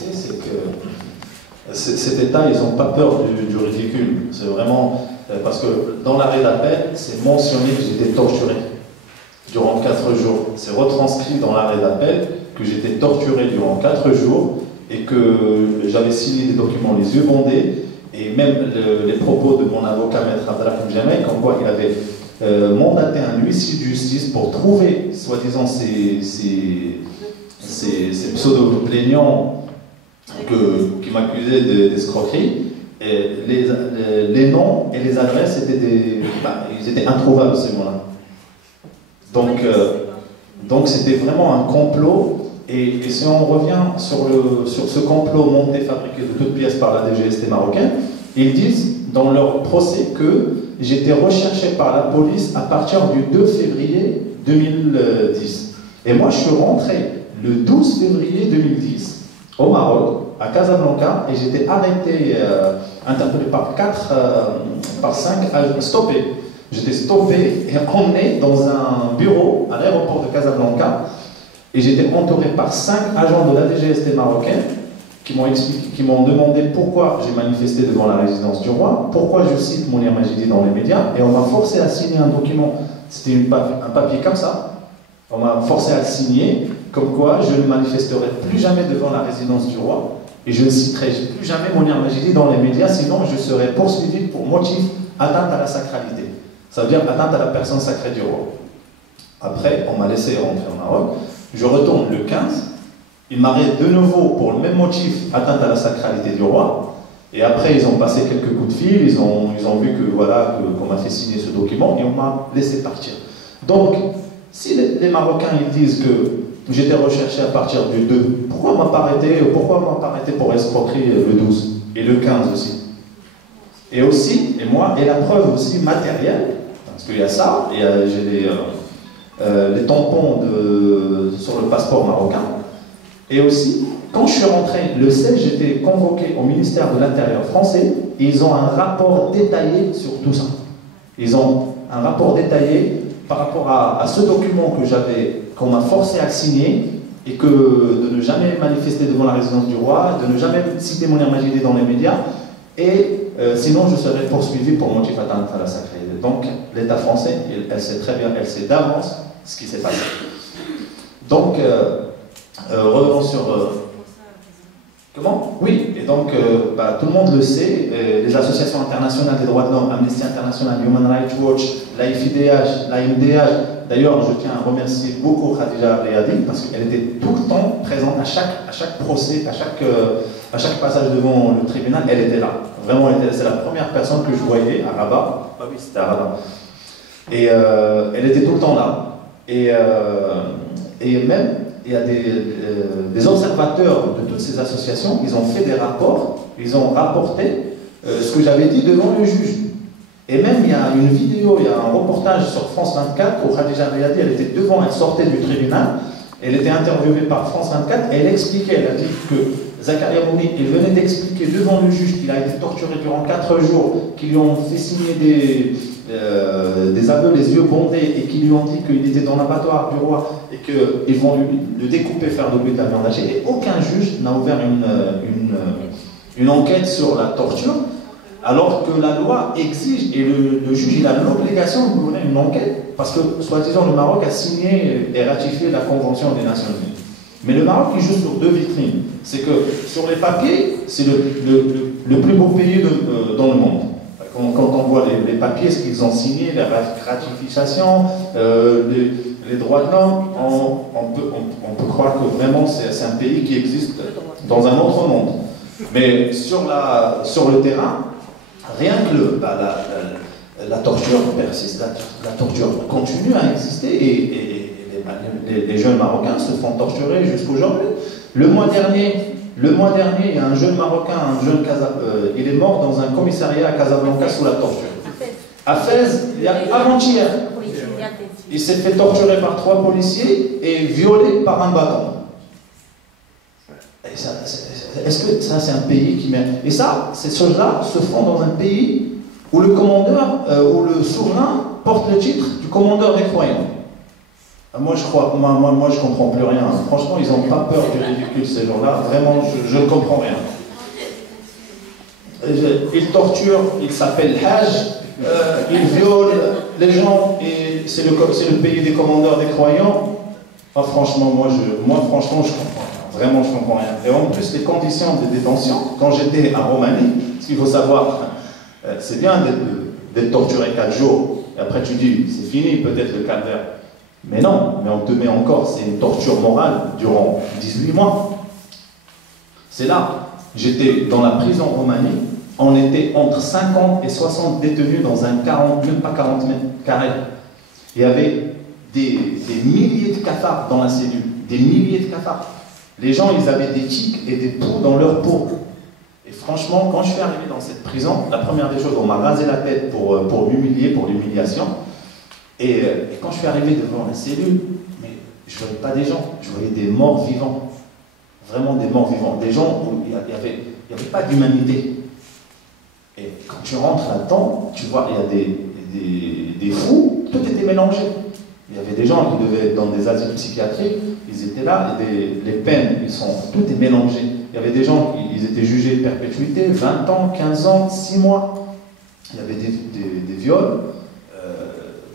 C'est que cet État, ils n'ont pas peur du ridicule. C'est vraiment... Parce que dans l'arrêt d'appel, c'est mentionné que j'étais torturé durant 4 jours. C'est retranscrit dans l'arrêt d'appel que j'étais torturé durant 4 jours et que j'avais signé des documents les yeux bandés, et même les propos de mon avocat, Maître Abdelrahim Jamel, comme quoi il avait mandaté un huissier de justice pour trouver, soi-disant, ces pseudo-plaignants qui m'accusaient d'escroquerie. Les noms et les adresses ils étaient introuvables ces mots-là. Donc c'était vraiment un complot. Et si on revient sur ce complot monté, fabriqué de toutes pièces par la DGST marocaine, ils disent dans leur procès que j'étais recherché par la police à partir du 2 février 2010. Et moi, je suis rentré le 12 février 2010 au Maroc, à Casablanca, et j'étais arrêté, interpellé par 5, stoppé. J'étais stoppé et emmené dans un bureau à l'aéroport de Casablanca. Et j'étais entouré par 5 agents de la DGST marocaine qui m'ont demandé pourquoi j'ai manifesté devant la résidence du roi, pourquoi je cite Mounir Majidi dans les médias, et on m'a forcé à signer un document, c'était un papier comme ça, on m'a forcé à le signer, comme quoi je ne manifesterai plus jamais devant la résidence du roi, et je ne citerai plus jamais Mounir Majidi dans les médias, sinon je serai poursuivi pour motif atteinte à la sacralité. Ça veut dire atteinte à la personne sacrée du roi. Après, on m'a laissé rentrer au Maroc. Je retourne le 15, ils m'arrêtent de nouveau pour le même motif, atteinte à la sacralité du roi, et après ils ont passé quelques coups de fil, ils ont vu qu'on m'a fait signer ce document, et on m'a laissé partir. Donc, si les Marocains ils disent que j'étais recherché à partir du 2, pourquoi on m'a pas arrêté pour escroquerie le 12, et le 15 aussi? Et aussi, et la preuve aussi matérielle, parce qu'il y a ça, et j'ai les tampons sur le passeport marocain. Et aussi, quand je suis rentré le 16, j'étais convoqué au ministère de l'Intérieur français et ils ont un rapport détaillé sur tout ça. Ils ont un rapport détaillé par rapport à ce document qu'on m'a forcé à signer et de ne jamais manifester devant la résidence du roi, de ne jamais citer Mounir Majidi dans les médias et sinon je serais poursuivi pour motif atteinte à la sacralité. Donc l'État français, elle sait très bien, elle sait d'avance ce qui s'est passé. Donc, revenons sur... comment? Oui, et donc, tout le monde le sait, les associations internationales des droits de l'homme, Amnesty International, Human Rights Watch, l'AIFIDH, l'AMDH, d'ailleurs, je tiens à remercier beaucoup Khadija Riyadi, parce qu'elle était tout le temps présente à chaque procès, à chaque passage devant le tribunal, elle était là. Vraiment, c'est la première personne que je voyais à Rabat. Ah oui, c'était à Rabat. Et elle était tout le temps là. Et même, il y a des observateurs de toutes ces associations, ils ont fait des rapports, ils ont rapporté ce que j'avais dit devant le juge. Et même, il y a une vidéo, il y a un reportage sur France 24 où Khadija Riyadi, elle sortait du tribunal, elle était interviewée par France 24, et elle expliquait, elle a dit que Zakaria Mouni, il venait d'expliquer devant le juge qu'il a été torturé durant 4 jours, qu'ils lui ont fait signer des aveux les yeux bondés et qui lui ont dit qu'il était dans l'abattoir du roi et qu'ils vont le découper, faire de lui de la viande hachée. Et aucun juge n'a ouvert une enquête sur la torture, alors que la loi exige, et le juge il a l'obligation d'ouvrir une enquête, parce que, soi-disant, le Maroc a signé et ratifié la Convention des Nations Unies. Mais le Maroc, il joue sur 2 vitrines. C'est que, sur les papiers, c'est le plus beau pays dans le monde. Quand on voit les papiers, ce qu'ils ont signé, les ratifications, les droits de l'homme, on peut croire que vraiment c'est un pays qui existe dans un autre monde. Mais sur le terrain, rien que la torture persiste, la torture continue à exister et les jeunes Marocains se font torturer jusqu'aujourd'hui. Le mois dernier, il y a un jeune Marocain, il est mort dans un commissariat à Casablanca sous la torture. À Fès, avant-hier, il s'est fait torturer par 3 policiers et violé par un bâton. Est-ce que ça, c'est un pays qui mérite? Et ça, ces choses-là se font dans un pays où le commandeur, où le souverain porte le titre du commandeur des croyants. Moi, je comprends plus rien. Franchement, ils n'ont pas peur du ridicule, ces gens-là. Vraiment, je ne comprends rien. Ils torturent, ils s'appellent Hajj, ils violent les gens, et c'est le pays des commandeurs des croyants. Ah, franchement, franchement, je comprends rien. Vraiment, je comprends rien. Et en plus, les conditions de détention, quand j'étais à Roumanie, Parce qu'il faut savoir, c'est bien d'être torturé 4 jours, et après tu dis, c'est fini peut-être le calvaire. Mais non, mais on te met encore, c'est une torture morale durant 18 mois. C'est là, j'étais dans la prison en Roumanie, on était entre 50 et 60 détenus dans un 40, même pas 40 mètres carrés. Il y avait des milliers de cafards dans la cellule, des milliers de cafards. Les gens, ils avaient des tiques et des poux dans leur peau. Et franchement, quand je suis arrivé dans cette prison, la première des choses, on m'a rasé la tête pour m'humilier, pour l'humiliation. Et quand je suis arrivé devant la cellule, mais je ne voyais pas des gens, je voyais des morts vivants. Vraiment des morts vivants. Des gens où il n'y avait pas d'humanité. Et quand tu rentres là-dedans, tu vois, il y a des fous, tout était mélangé. Il y avait des gens qui devaient être dans des asiles psychiatriques, ils étaient là, et les peines, tout est mélangé. Il y avait des gens qui étaient jugés de perpétuité, 20 ans, 15 ans, 6 mois. Il y avait des viols,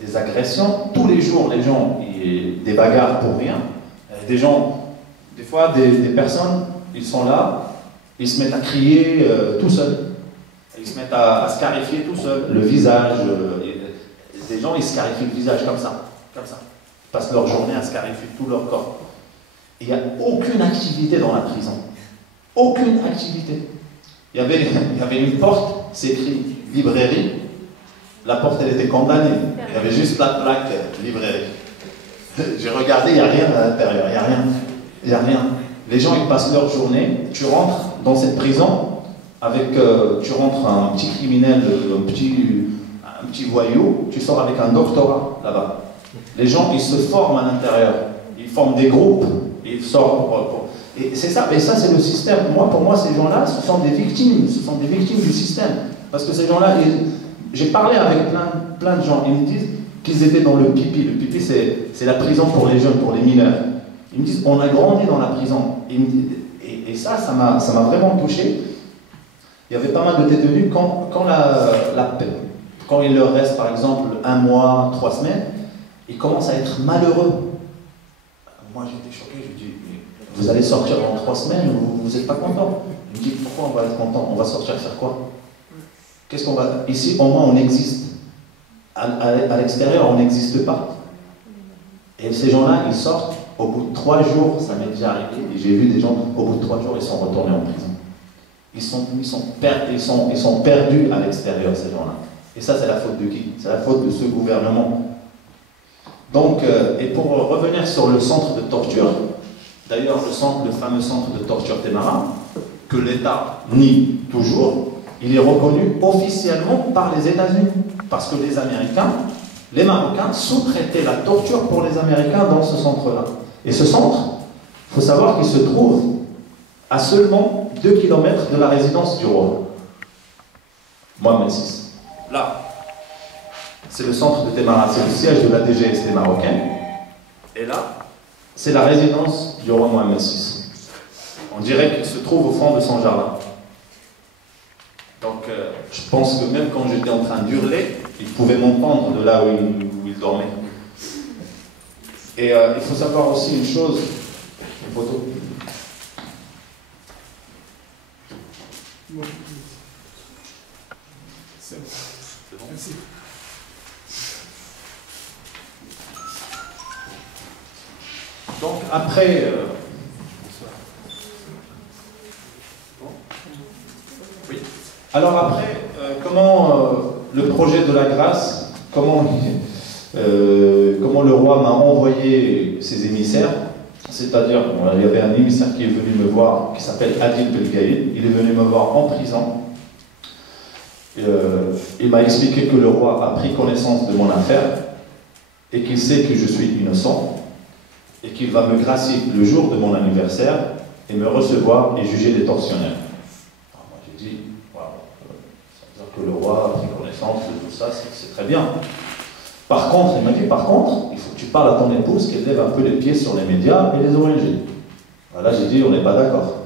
des agressions. Tous les jours, les gens, des bagarres pour rien. Des gens, des fois, des personnes, ils sont là, ils se mettent à crier tout seuls. Ils se mettent à scarifier tout seuls. Le visage, des gens, ils scarifient le visage comme ça. Comme ça. Ils passent leur journée à scarifier tout leur corps. Il n'y a aucune activité dans la prison. Aucune activité. Il y avait une porte, c'est écrit librairie. La porte, elle était condamnée. Il y avait juste la plaque librairie. J'ai regardé, il n'y a rien à l'intérieur. Il n'y a rien. Il n'y a rien. Les gens, ils passent leur journée. Tu rentres dans cette prison tu rentres un petit criminel, un petit voyou, tu sors avec un doctorat là-bas. Les gens, ils se forment à l'intérieur. Ils forment des groupes. Ils sortent Et c'est ça. Et ça, c'est le système. Pour moi, ces gens-là, ce sont des victimes. Ce sont des victimes du système. Parce que ces gens-là, j'ai parlé avec plein de gens. Ils me disent qu'ils étaient dans le pipi. Le pipi, c'est la prison pour les jeunes, pour les mineurs. Ils me disent, on a grandi dans la prison. Et ça m'a vraiment touché. Il y avait pas mal de détenus, quand il leur reste par exemple 1 mois, 3 semaines, ils commencent à être malheureux. Moi j'étais choqué, je dis, vous allez sortir dans 3 semaines, vous n'êtes pas content. Il me dit, pourquoi on va être content? On va sortir faire quoi? Qu'est-ce qu'on va... Ici, au moins on existe. À l'extérieur, on n'existe pas. Et ces gens-là, ils sortent, au bout de 3 jours, ça m'est déjà arrivé, et j'ai vu des gens, au bout de 3 jours, ils sont retournés en prison. Ils sont perdus à l'extérieur, ces gens-là. Et ça, c'est la faute de qui? C'est la faute de ce gouvernement. Donc, et pour revenir sur le centre de torture, d'ailleurs, le fameux centre de torture Temara, que l'État nie toujours, il est reconnu officiellement par les États-Unis. Parce que les Marocains sous-traitaient la torture pour les Américains dans ce centre-là. Et ce centre, il faut savoir qu'il se trouve à seulement 2 km de la résidence du roi. Mohamed VI. Là, c'est le centre de Temara, c'est le siège de la DGST marocaine. Et là, c'est la résidence du roi Mohamed VI. On dirait qu'il se trouve au fond de son jardin. Donc, je pense que même quand j'étais en train d'hurler, il pouvait m'entendre de là où il dormait. Et il faut savoir aussi une chose, une photo. C'est bon. Merci. Donc après, oui. Alors après, comment le projet de la grâce, comment le roi m'a envoyé ses émissaires, c'est-à-dire, il y avait un émissaire qui est venu me voir, qui s'appelle Adil Belgaïd, il est venu me voir en prison. Il m'a expliqué que le roi a pris connaissance de mon affaire et qu'il sait que je suis innocent et qu'il va me gracier le jour de mon anniversaire et me recevoir et juger des tortionnaires. Alors moi j'ai dit, wow, ça veut dire que le roi a pris connaissance de tout ça, c'est très bien. Par contre, il m'a dit, par contre, il faut que tu parles à ton épouse, qu'elle lève un peu les pieds sur les médias et les ONG. Voilà, j'ai dit, on n'est pas d'accord.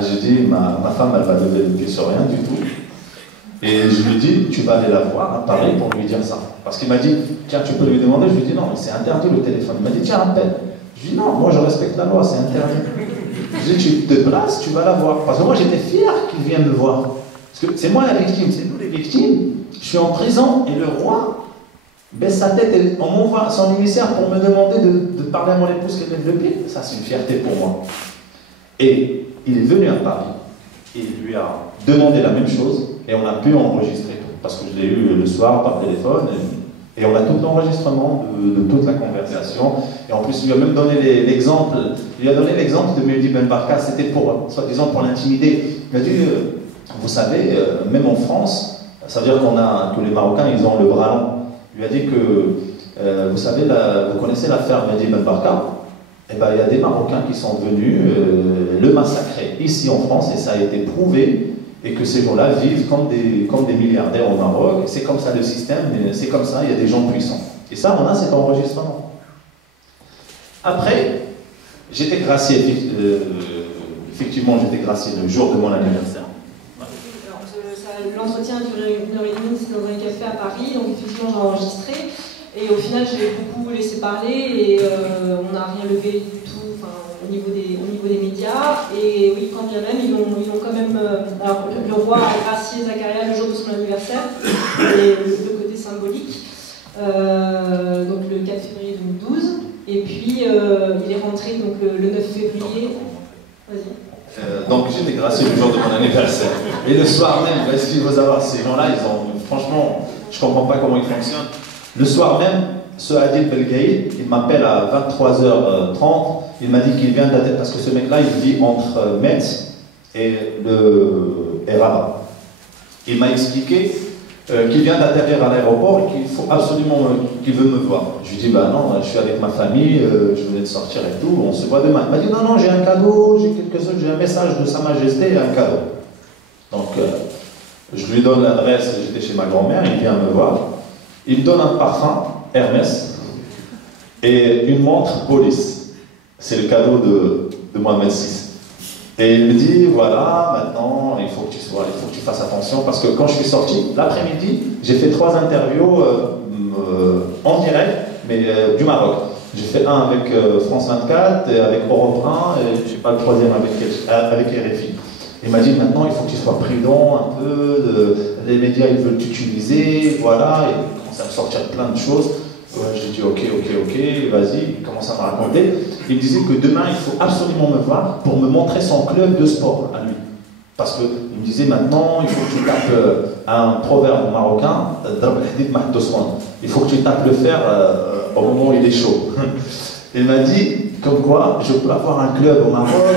J'ai dit, ma femme, elle va lever les pieds sur rien du tout. Et je lui ai dit, tu vas aller la voir à Paris pour lui dire ça. Parce qu'il m'a dit, tiens, tu peux lui demander. Je lui ai dit, non, mais c'est interdit le téléphone. Il m'a dit, tiens, appelle. Je lui ai dit, non, moi je respecte la loi, c'est interdit. Je lui ai dit, tu te déplaces, tu vas la voir. Parce que moi j'étais fier qu'il vienne me voir. Parce que c'est moi la victime, c'est nous les victimes. Je suis en prison et le roi baisse sa tête et on m'envoie son émissaire pour me demander de parler à mon épouse qu'elle lève le pied. Ça, c'est une fierté pour moi. Et il est venu à Paris. Il lui a demandé la même chose et on a pu enregistrer tout. Parce que je l'ai eu le soir par téléphone et on a tout l'enregistrement de toute la conversation. Et en plus, il lui a même donné l'exemple. Il lui a donné l'exemple de Mehdi Ben Barka. C'était pour, soi-disant, pour l'intimider. Il a dit, vous savez, même en France, ça veut dire que les Marocains, ils ont le bras long. Il lui a dit que, vous savez, vous connaissez l'affaire Mehdi Ben Barka. Eh ben, il y a des Marocains qui sont venus le massacrer ici en France et ça a été prouvé et que ces gens-là vivent comme des milliardaires au Maroc. C'est comme ça le système, c'est comme ça, il y a des gens puissants. Et ça, on a cet enregistrement. Après, j'étais gracié, effectivement, j'étais gracié le jour de mon anniversaire. L'entretien a duré 1h30, c'était dans un café à Paris, donc effectivement j'ai enregistré. Et au final, j'ai beaucoup laissé parler et on n'a rien levé du tout au niveau des médias. Et oui, quand bien même, ils ont quand même. Alors, le roi a gracié Zakaria le jour de son anniversaire, et le côté symbolique, donc le 4 février 2012. Et puis, il est rentré donc, le 9 février. Vas-y. Donc j'étais gracié le jour de mon anniversaire. Et le soir même, ce qu'il faut savoir, ces gens-là, franchement, je ne comprends pas comment ils fonctionnent. Le soir même, ce Adil Belgaïd, il m'appelle à 23h30, il m'a dit qu'il vient d'atterrir, parce que ce mec-là, il vit entre Metz et Rabat. Il m'a expliqué qu'il vient d'atterrir à l'aéroport et qu'il faut absolument, qu'il veut me voir. Je lui dis, bah non, je suis avec ma famille, je venais de sortir et tout, on se voit demain. Il m'a dit, non, non, j'ai un cadeau, j'ai un message de Sa Majesté et un cadeau. Donc, je lui donne l'adresse, j'étais chez ma grand-mère, il vient me voir. Il me donne un parfum, Hermès, et une montre Police. C'est le cadeau de Mohamed VI. Et il me dit, voilà, maintenant, il faut que tu fasses attention, parce que quand je suis sorti, l'après-midi, j'ai fait 3 interviews en direct, mais du Maroc. J'ai fait un avec France 24, et avec Europe 1, et je ne sais pas le troisième avec RFI. Il m'a dit, maintenant, il faut que tu sois prudent un peu, les médias, ils veulent t'utiliser, voilà, et il commence à me sortir plein de choses. Ouais, j'ai dit, ok, vas-y, il commence à me raconter. Il me disait que demain, il faut absolument me voir pour me montrer son club de sport à lui. Parce qu'il me disait, maintenant, il faut que tu tapes un proverbe marocain, il faut que tu tapes le fer au moment où il est chaud. Il m'a dit, comme quoi, je peux avoir un club au Maroc,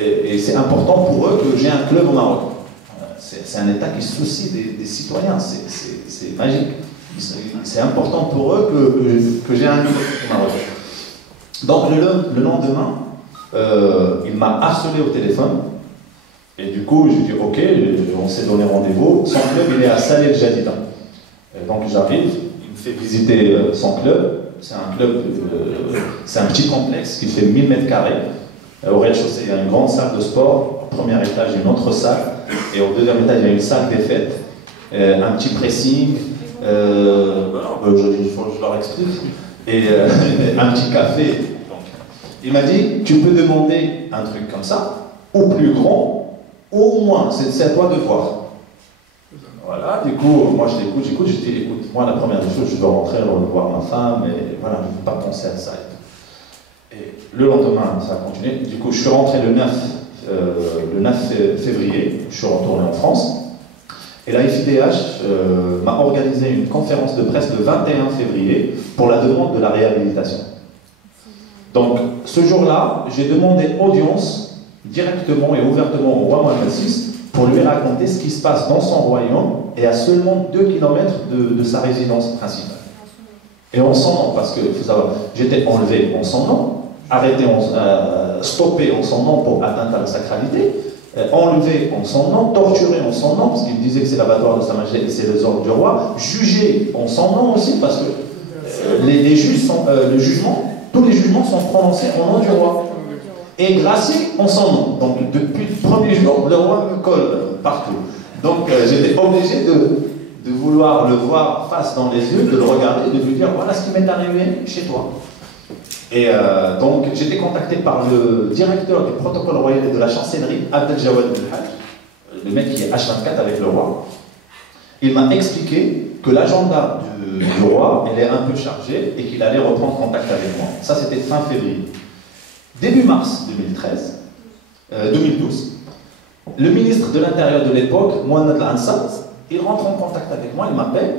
et c'est important pour eux que j'ai un club au Maroc. C'est un État qui se soucie des citoyens, c'est magique. C'est important pour eux que j'ai un club au Maroc. Donc le lendemain, il m'a harcelé au téléphone, et du coup je lui dis ok, on s'est donné rendez-vous. Son club il est à Salé El Jadida. Donc j'arrive, il me fait visiter son club. C'est un club, c'est un petit complexe qui fait 1000 mètres carrés. Au rez-de-chaussée, il y a une grande salle de sport. Au premier étage, il y a une autre salle. Et au deuxième étage, il y a une salle des fêtes. Un petit pressing. Je leur explique. Et un petit café. Donc, il m'a dit, tu peux demander un truc comme ça, ou plus grand, ou au moins, c'est à toi de voir. Voilà, du coup, moi je l'écoute, je dis, écoute, moi la première des choses, je dois rentrer, voir ma femme, et voilà, je ne peux pas penser à ça. Et le lendemain, ça a continué. Du coup, je suis rentré le 9 février, je suis retourné en France. Et la FIDH m'a organisé une conférence de presse le 21 février pour la demande de la réhabilitation. Donc, ce jour-là, j'ai demandé audience directement et ouvertement au roi Mohamed VI pour lui raconter ce qui se passe dans son royaume et à seulement 2 km de sa résidence principale. Et en son nom, parce que, il faut savoir, j'étais enlevé en son nom, arrêté, stoppé en son nom pour atteinte à la sacralité, enlevé en son nom, torturé en son nom, parce qu'il disait que c'est l'abattoir de Sa Majesté et c'est les ordres du roi, jugé en son nom aussi, parce que les juges sont, tous les jugements sont prononcés au nom du roi. Et gracié en son nom. Donc depuis le premier jour, le roi me colle partout. Donc j'étais obligé de vouloir le voir face dans les yeux, de le regarder, de lui dire voilà ce qui m'est arrivé chez toi. Et donc j'étais contacté par le directeur du protocole royal et de la chancellerie, Abdeljawad Belhaj. le mec qui est H24 avec le roi. Il m'a expliqué que l'agenda du roi, elle est un peu chargée et qu'il allait reprendre contact avec moi. Ça, c'était fin février. Début mars 2012, le ministre de l'Intérieur de l'époque, Mohamed Al-Ansar, il rentre en contact avec moi, il m'appelle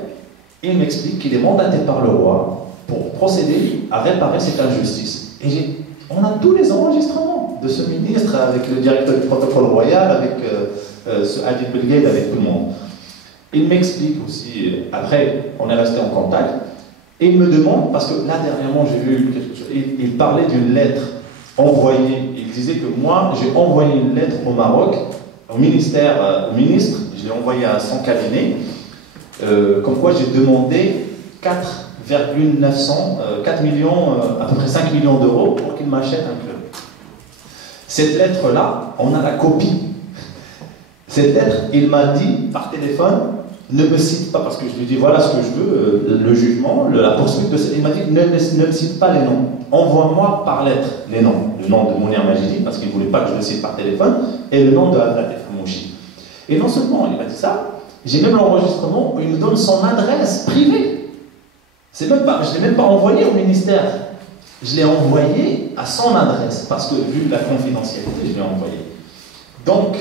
et il m'explique qu'il est mandaté par le roi pour procéder à réparer cette injustice. Et on a tous les enregistrements de ce ministre avec le directeur du protocole royal, avec ce Adil Belgaïd, avec tout le monde. Il m'explique aussi, après on est resté en contact, et il me demande, parce que là dernièrement j'ai vu quelque chose, il parlait d'une lettre envoyée, il disait que moi j'ai envoyé une lettre au Maroc, au ministère, au ministre, je l'ai envoyé à son cabinet, comme quoi j'ai demandé 4 millions, à peu près 5 millions d'euros pour qu'il m'achète un club. Cette lettre-là, on a la copie. Cette lettre, il m'a dit par téléphone, ne me cite pas, parce que je lui dis voilà ce que je veux, le jugement, la poursuite de cette. Il m'a dit ne me cite pas les noms. Envoie-moi par lettre les noms. Le nom de Mounir Majidi, parce qu'il ne voulait pas que je le cite par téléphone, et le nom de Abdelatif Hamouchi. Et non seulement il m'a dit ça, j'ai même l'enregistrement où il me donne son adresse privée. Je ne l'ai même pas envoyé au ministère. Je l'ai envoyé à son adresse, parce que vu la confidentialité, je l'ai envoyé. Donc,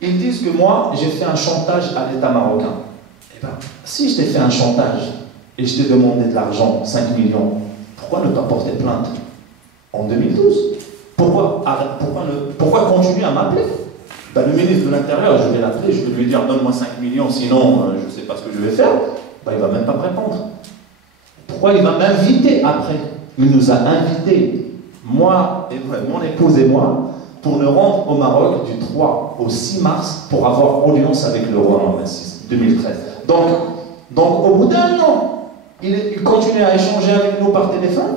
ils disent que moi, j'ai fait un chantage à l'État marocain. Eh bien, si je t'ai fait un chantage et je t'ai demandé de l'argent, 5 millions, pourquoi ne pas porter plainte en 2012? Pourquoi continuer à m'appeler? Ben, le ministre de l'Intérieur, je vais l'appeler, je vais lui dire donne-moi 5 millions, sinon je ne sais pas ce que je vais faire. Ben, il ne va même pas me répondre. Pourquoi il va m'inviter après? Il nous a invités, moi, et mon épouse et moi, pour nous rendre au Maroc du 3 au 6 mars pour avoir audience avec le roi en 2013. Donc au bout d'un an, il continuait à échanger avec nous par téléphone,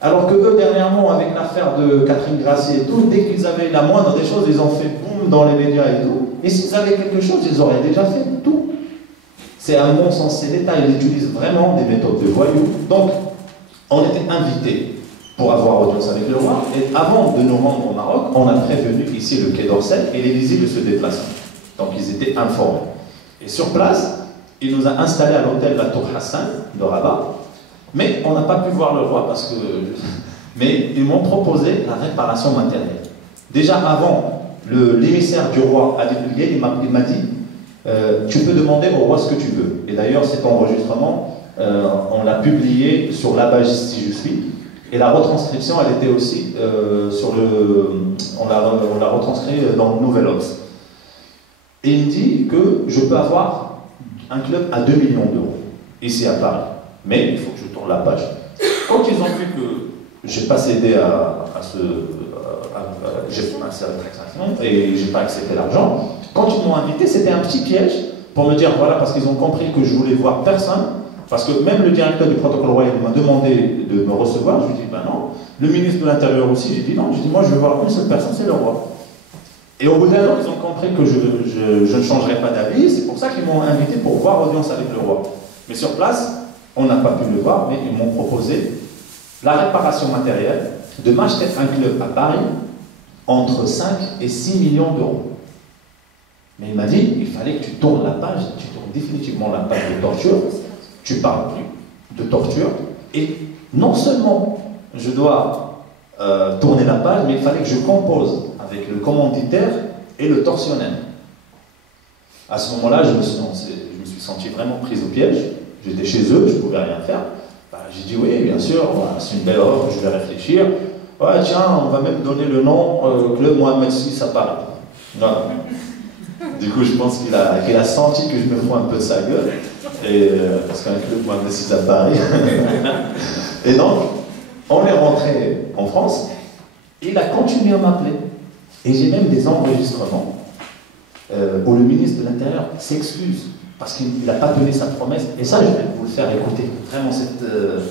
alors que eux, dernièrement, avec l'affaire de Catherine Gracier et tout, dès qu'ils avaient la moindre des choses, ils ont fait boum dans les médias et tout. Et s'ils avaient quelque chose, ils auraient déjà fait tout. C'est un bon sens, c'est l'État, il utilise vraiment des méthodes de voyous. Donc, on était invités pour avoir audience avec le roi, et avant de nous rendre au Maroc, on a prévenu ici le Quai d'Orsay et l'Élysée de se déplacer. Donc ils étaient informés. Et sur place, il nous a installés à l'hôtel La Tour Hassan de Rabat, mais on n'a pas pu voir le roi parce que... Mais ils m'ont proposé la réparation matérielle. Déjà avant, l'émissaire du roi Adil Belgaïd, il m'a dit tu peux demander au roi ce que tu veux. Et d'ailleurs, cet enregistrement, on l'a publié sur l'Abagiste si je suis. Et la retranscription, elle était aussi on l'a retranscrit dans le Nouvel Obs. Et il me dit que je peux avoir un club à 2 millions d'euros, ici à Paris. Mais il faut que je tourne la page. Quand ils ont vu que je n'ai pas cédé à cette transaction et je n'ai pas accepté l'argent, quand ils m'ont invité, c'était un petit piège pour me dire, voilà, parce qu'ils ont compris que je voulais voir personne. Parce que même le directeur du protocole royal m'a demandé de me recevoir, je lui ai dit ben non. Le ministre de l'Intérieur aussi, j'ai dit non. J'ai dit moi je veux voir une seule personne, c'est le roi. Et au bout d'un an, ils ont compris que je ne changerais pas d'avis, c'est pour ça qu'ils m'ont invité pour voir audience avec le roi. Mais sur place, on n'a pas pu le voir, mais ils m'ont proposé la réparation matérielle, de m'acheter un club à Paris entre 5 et 6 millions d'euros. Mais il m'a dit, il fallait que tu tournes la page, tu tournes définitivement la page de torture. Tu parles plus de torture, et non seulement je dois tourner la page, mais il fallait que je compose avec le commanditaire et le tortionnaire. À ce moment-là, je me suis senti vraiment pris au piège. J'étais chez eux, je ne pouvais rien faire. Ben, j'ai dit oui, bien sûr, c'est une belle offre, je vais réfléchir. Ouais, tiens, on va même donner le nom Club Mohamed VI à Paris. Voilà. Du coup, je pense qu'il a senti que je me fous un peu de sa gueule. Et, parce qu'un club Mohamed VI à Paris. Et donc, on est rentré en France, et il a continué à m'appeler. Et j'ai même des enregistrements où le ministre de l'Intérieur s'excuse parce qu'il n'a pas donné sa promesse. Et ça, je vais vous le faire écouter. Vraiment,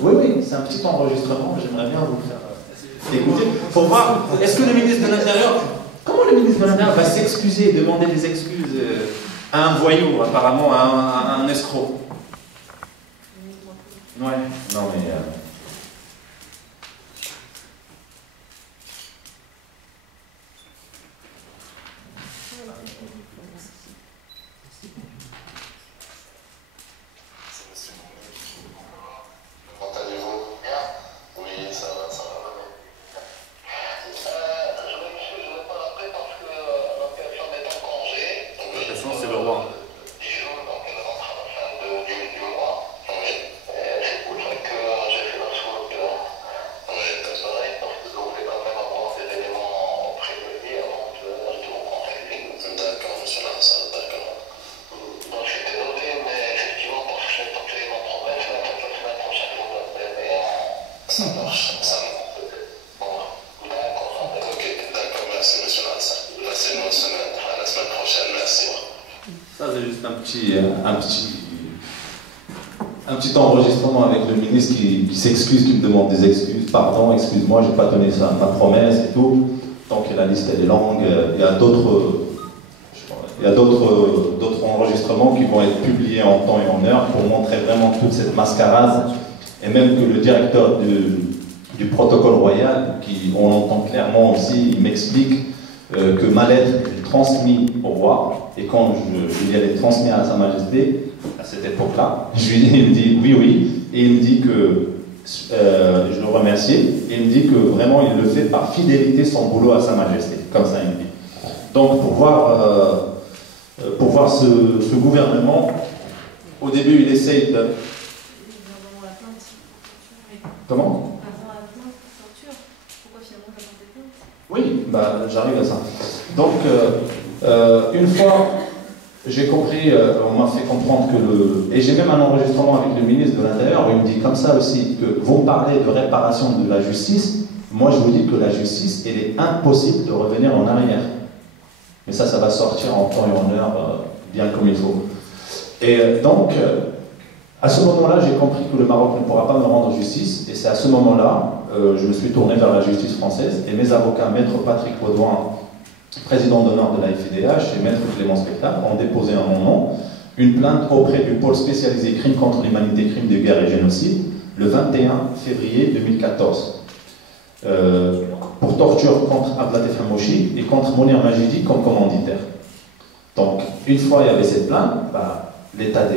oui, c'est un petit enregistrement, j'aimerais bien vous le faire écouter. Pour voir, est-ce que le ministre de l'Intérieur, comment le ministre de l'Intérieur va s'excuser, demander des excuses à un voyou, apparemment, à un escroc? Ouais, non mais... Ça marche, ça marche. Bon, d'accord. Ok, d'accord, merci monsieur Lanza. Passez une bonne semaine. À la semaine prochaine, merci. Ça, c'est juste un petit enregistrement avec le ministre qui s'excuse, qui me demande des excuses. Pardon, excuse-moi, j'ai pas tenu ça, ma promesse et tout. Donc la liste elle est longue. Il y a d'autres enregistrements qui vont être publiés en temps et en heure pour montrer vraiment toute cette mascarade. Et même que le directeur du protocole royal, on l'entend clairement aussi, il m'explique que ma lettre est transmise au roi. Et quand je lui ai transmis à Sa Majesté, à cette époque-là, il me dit oui, et il me dit que je le remercie, et il me dit que vraiment il le fait par fidélité son boulot à Sa Majesté, comme ça il me dit. Donc pour voir ce gouvernement, au début il essaye de... Comment ? Oui, j'arrive à ça. Donc, une fois, j'ai compris, on m'a fait comprendre que et j'ai même un enregistrement avec le ministre de l'Intérieur où il me dit comme ça aussi que vous me parlez de réparation de la justice, moi je vous dis que la justice, elle est impossible de revenir en arrière. Mais ça va sortir en temps et en heure, bien comme il faut. Et donc, à ce moment-là, j'ai compris que le Maroc ne pourra pas me rendre justice, et c'est à ce moment-là, je me suis tourné vers la justice française, et mes avocats, Maître Patrick Baudouin, président d'honneur de la FIDH, et Maître Clément Spectacle, ont déposé en mon nom une plainte auprès du pôle spécialisé crimes contre l'humanité, crimes de guerre et génocide, le 21 février 2014, pour torture contre Abdelatif Hamouchi et contre Mounir Majidi comme commanditaire. Donc, une fois il y avait cette plainte, l'État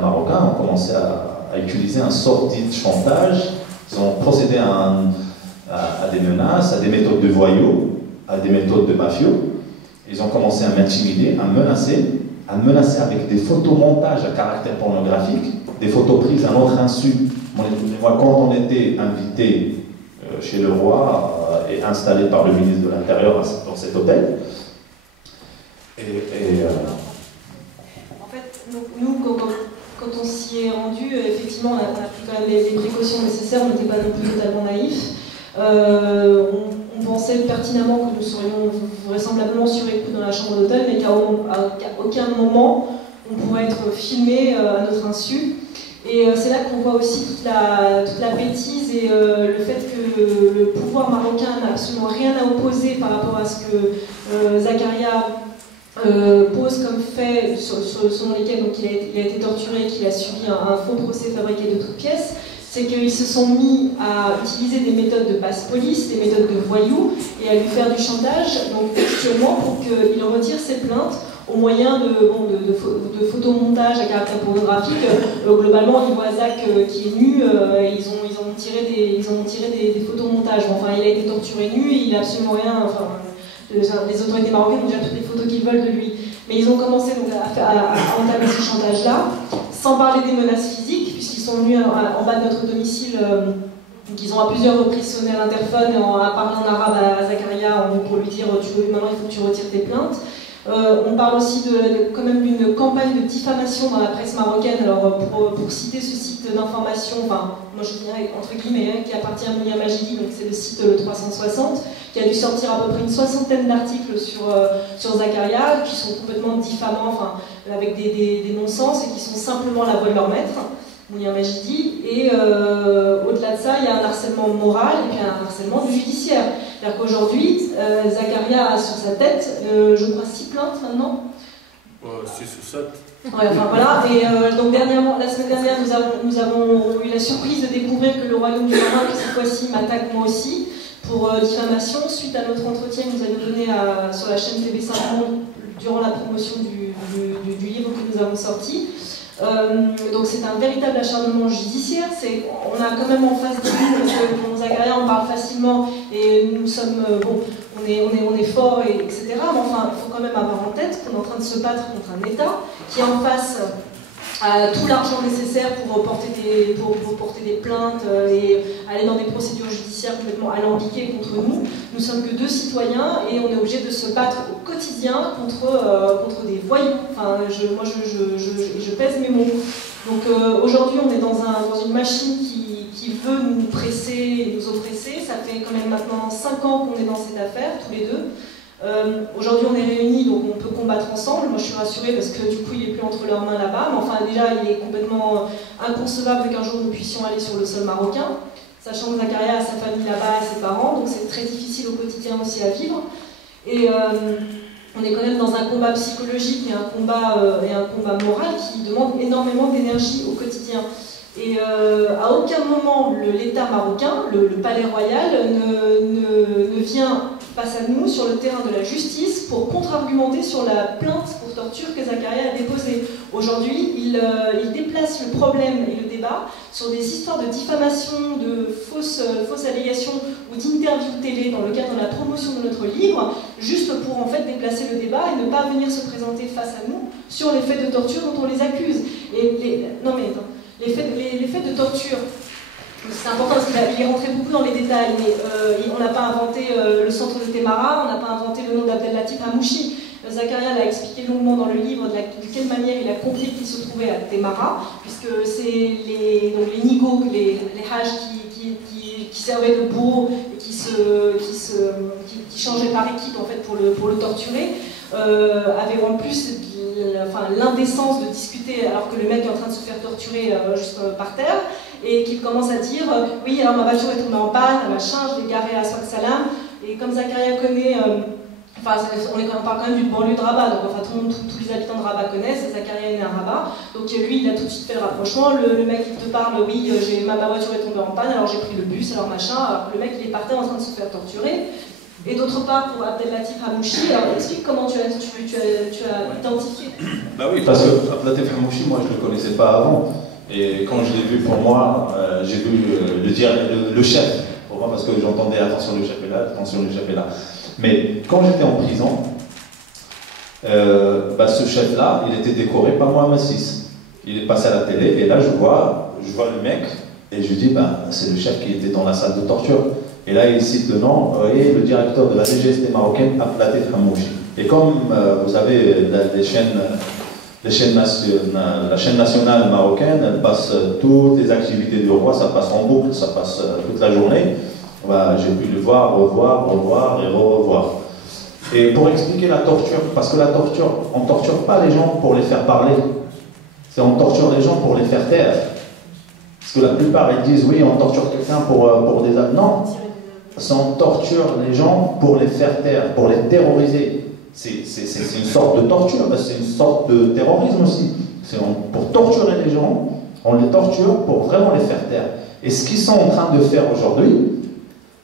marocain a commencé à utiliser un sorti de chantage. Ils ont procédé à des menaces, à des méthodes de voyous, à des méthodes de mafieux. Ils ont commencé à m'intimider, à me menacer avec des photomontages à caractère pornographique, des photos prises à notre insu. Moi, quand on était invité chez le roi et installé par le ministre de l'Intérieur dans cet hôtel, En fait, nous, quand on s'y est rendu, effectivement, on a pris quand même les précautions nécessaires, on n'était pas non plus totalement naïfs. On pensait pertinemment que nous serions vraisemblablement sur écoute dans la chambre d'hôtel, mais qu'à aucun moment on pourrait être filmé à notre insu. Et c'est là qu'on voit aussi toute la bêtise et le fait que le pouvoir marocain n'a absolument rien à opposer par rapport à ce que Zakaria pose comme fait selon lesquels donc, il a été torturé, qu'il a subi un faux procès fabriqué de toutes pièces. C'est qu'ils se sont mis à utiliser des méthodes de basse police, des méthodes de voyous, et à lui faire du chantage, donc textuellement, pour qu'il retire ses plaintes au moyen de photomontage à caractère pornographique. Globalement, il voit Zach qui est nu, ils ont tiré des photomontages. Enfin, il a été torturé nu, il n'a absolument rien. Enfin, les autorités marocaines ont déjà toutes les photos qu'ils veulent de lui. Mais ils ont commencé donc, à entamer ce chantage-là, sans parler des menaces physiques, puisqu'ils sont venus en bas de notre domicile. Donc ils ont à plusieurs reprises sonné à l'interphone à parler en arabe à Zakaria pour lui dire maintenant il faut que tu retires tes plaintes. On parle aussi quand même d'une campagne de diffamation dans la presse marocaine. Alors pour citer ce site d'information, enfin moi je dirais entre guillemets, qui appartient à Mounir Majidi, donc c'est le site le 360, qui a dû sortir à peu près une soixantaine d'articles sur Zakaria, qui sont complètement diffamants, enfin avec des non-sens et qui sont simplement la voix de leur maître. Mounir Majidi, et au-delà de ça, il y a un harcèlement moral et puis un harcèlement du judiciaire. C'est-à-dire qu'aujourd'hui, Zakaria a sur sa tête, je crois, 6 plaintes maintenant. 6 ou 7. Ouais, enfin voilà, et donc dernièrement, la semaine dernière, nous avons eu la surprise de découvrir que le Royaume du Maroc, cette fois-ci, m'attaque moi aussi, pour diffamation, suite à notre entretien que nous avions donné sur la chaîne TV5 Monde durant la promotion du livre que nous avons sorti. Donc c'est un véritable acharnement judiciaire. On a quand même en face de nous, parce que pour Zakaria on parle facilement et nous sommes on est fort etc. Mais enfin il faut quand même avoir en tête qu'on est en train de se battre contre un État qui en face a tout l'argent nécessaire pour porter des plaintes et aller dans des procédures judiciaires complètement alambiquées contre nous. Nous sommes que 2 citoyens et on est obligé de se battre au quotidien contre des voyous. Enfin, je pèse mes mots. Donc aujourd'hui, on est dans une machine qui 5 ans qu'on est dans cette affaire, tous les deux. Aujourd'hui on est réunis, donc on peut combattre ensemble. Moi je suis rassurée parce que du coup il n'est plus entre leurs mains là-bas. Mais enfin déjà il est complètement inconcevable qu'un jour nous puissions aller sur le sol marocain, sachant que Zakaria a sa famille là-bas et ses parents, donc c'est très difficile au quotidien aussi à vivre. Et on est quand même dans un combat psychologique et un combat moral qui demande énormément d'énergie au quotidien. Et à aucun moment l'État marocain, le palais royal, ne vient face à nous sur le terrain de la justice pour contre-argumenter sur la plainte pour torture que Zakaria a déposée. Aujourd'hui, il déplace le problème et le débat sur des histoires de diffamation, de fausses allégations ou d'interviews télé dans le cadre de la promotion de notre livre, juste pour en fait déplacer le débat et ne pas venir se présenter face à nous sur les faits de torture dont on les accuse. Les faits de torture, c'est important parce qu'il est rentré beaucoup dans les détails, mais on n'a pas inventé le centre de Temara, on n'a pas inventé le nom d'Abdellatif Hamouchi. Zakaria l'a expliqué longuement dans le livre de quelle manière il a compris qu'il se trouvait à Temara, puisque c'est les nigauds, les hages qui servaient de bourreaux et qui changeaient par équipe en fait, pour le torturer, avaient en plus l'indécence de discuter alors que le mec est en train de se faire torturer juste par terre, et qu'il commence à dire oui, alors ma voiture est tombée en panne, machin, je l'ai garée à Swak Salam, et comme Zakaria connaît, on parle quand même d'une banlieue de Rabat, donc enfin tous les habitants de Rabat connaissent, Zakaria est né à Rabat, donc lui il a tout de suite fait le rapprochement, le mec il te parle, oui, ma voiture est tombée en panne, alors j'ai pris le bus, alors machin, alors que le mec il est par terre en train de se faire torturer. Et d'autre part, pour Abdellatif Hamouchi, alors explique comment tu as identifié. Bah oui, parce que Abdellatif Hamouchi, moi je ne le connaissais pas avant. Et quand je l'ai vu pour moi, j'ai vu le chef, pour moi, parce que j'entendais attention le chef est là, attention le chef est là. Mais quand j'étais en prison, ce chef-là, il était décoré par Mohamed VI. Il est passé à la télé, et là je vois le mec, et je dis, c'est le chef qui était dans la salle de torture. Et là, il cite le nom, et le directeur de la DGST marocaine, Abdellatif Hamouchi. Et comme vous savez, la chaîne nationale marocaine, elle passe toutes les activités du roi, ça passe en boucle, ça passe toute la journée. J'ai pu le voir, revoir et revoir. Et pour expliquer la torture, parce que la torture, on ne torture pas les gens pour les faire parler, on torture les gens pour les faire taire. Parce que la plupart, ils disent, oui, on torture quelqu'un pour des actes. Non, on torture les gens pour les faire taire, pour les terroriser. C'est une sorte de torture, c'est une sorte de terrorisme aussi. Pour torturer les gens, on les torture pour vraiment les faire taire. Et ce qu'ils sont en train de faire aujourd'hui,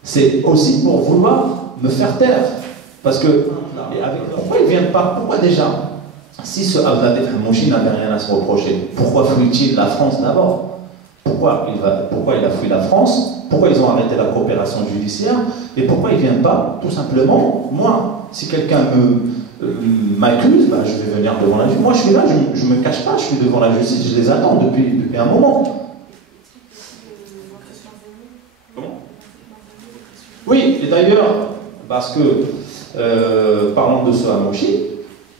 c'est aussi pour vouloir me faire taire. Parce que, pourquoi ils ne viennent pas? Pourquoi déjà, si ce Abdellatif Hamouchi n'avait rien à se reprocher, pourquoi fuit-il la France d'abord? Pourquoi il a fui la France? Pourquoi ils ont arrêté la coopération judiciaire? Et pourquoi ils ne viennent pas, tout simplement, moi, si quelqu'un m'accuse, je vais venir devant la justice. Moi, je suis là, je ne me cache pas, je suis devant la justice, je les attends depuis un moment. Comment? Oui, et d'ailleurs, parce que, parlons de ce Hamouchi,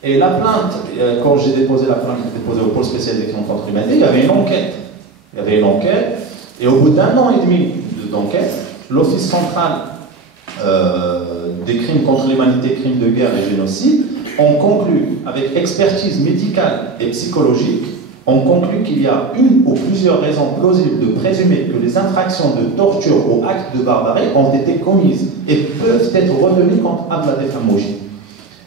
et la plainte, quand j'ai déposé la plainte, j'ai déposé au pôle spécial des crimes contre l'humanité, il y avait une enquête. Et au bout d'un an et demi d'enquête, l'Office central des crimes contre l'humanité, crimes de guerre et génocide ont conclu, avec expertise médicale et psychologique, ont conclu qu'il y a une ou plusieurs raisons plausibles de présumer que les infractions de torture ou actes de barbarie ont été commises et peuvent être retenues contre Abdellatif Hamouchi.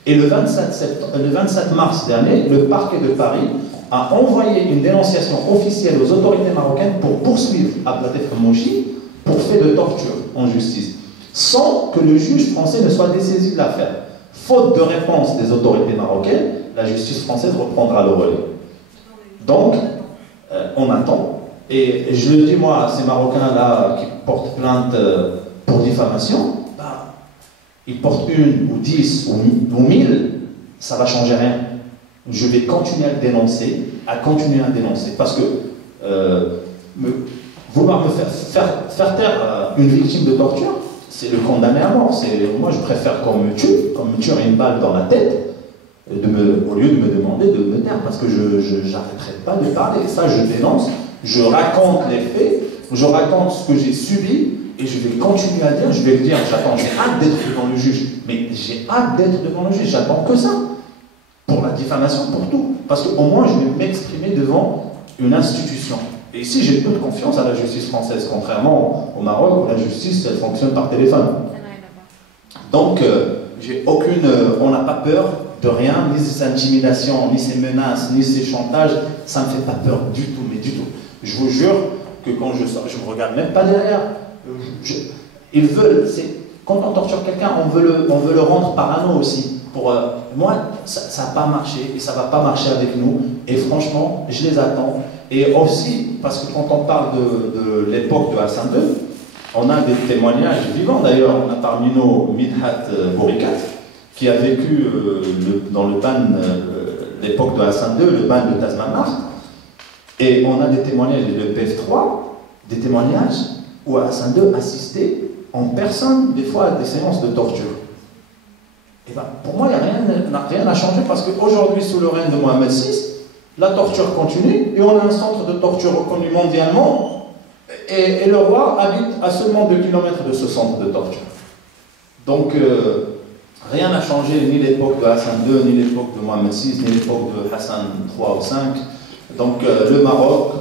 Et le 27 mars dernier, le parquet de Paris a envoyé une dénonciation officielle aux autorités marocaines pour poursuivre Abdellatif Hamouchi pour fait de torture en justice, sans que le juge français ne soit dessaisi de l'affaire. Faute de réponse des autorités marocaines, la justice française reprendra le relais. Donc, on attend. Et je le dis, moi, à ces Marocains-là qui portent plainte pour diffamation, ils portent 1 ou 10 ou 1000, ça ne va changer rien. Je vais continuer à dénoncer, parce que vouloir me faire taire une victime de torture, c'est le condamner à mort. Moi, je préfère qu'on me tue une balle dans la tête, au lieu de me demander de me taire, parce que je n'arrêterai pas de parler. Ça, je dénonce, je raconte les faits, je raconte ce que j'ai subi, et je vais continuer à dire, je vais le dire, j'attends, j'ai hâte d'être devant le juge, mais j'ai hâte d'être devant le juge, j'attends que ça, pour la diffamation, pour tout, parce qu'au moins je vais m'exprimer devant une institution. Et ici, j'ai toute confiance à la justice française, contrairement au Maroc où la justice, elle fonctionne par téléphone. Donc, on n'a pas peur de rien, ni ces intimidations, ni ces menaces, ni ces chantages, ça ne me fait pas peur du tout, mais du tout. Je vous jure que quand je sors, je ne me regarde même pas derrière. Ils veulent, quand on torture quelqu'un, on veut le rendre parano aussi. Moi, ça n'a pas marché et ça ne va pas marcher avec nous. Et franchement, je les attends. Et aussi, parce que quand on parle de l'époque de Hassan II, on a des témoignages vivants d'ailleurs. On a parmi nous Midhat Bourikat, qui a vécu dans le ban, l'époque de Hassan II, le ban de Tazmamart. Et on a des témoignages de PF3, des témoignages où Hassan II assistait en personne, des fois, à des séances de torture. Et ben, pour moi, il n'y a rien à changer parce qu'aujourd'hui, sous le règne de Mohamed VI, la torture continue et on a un centre de torture reconnu mondialement et le roi habite à seulement 2 km de ce centre de torture. Donc, rien n'a changé, ni l'époque de Hassan II, ni l'époque de Mohamed VI, ni l'époque de Hassan III ou V. Donc, le Maroc,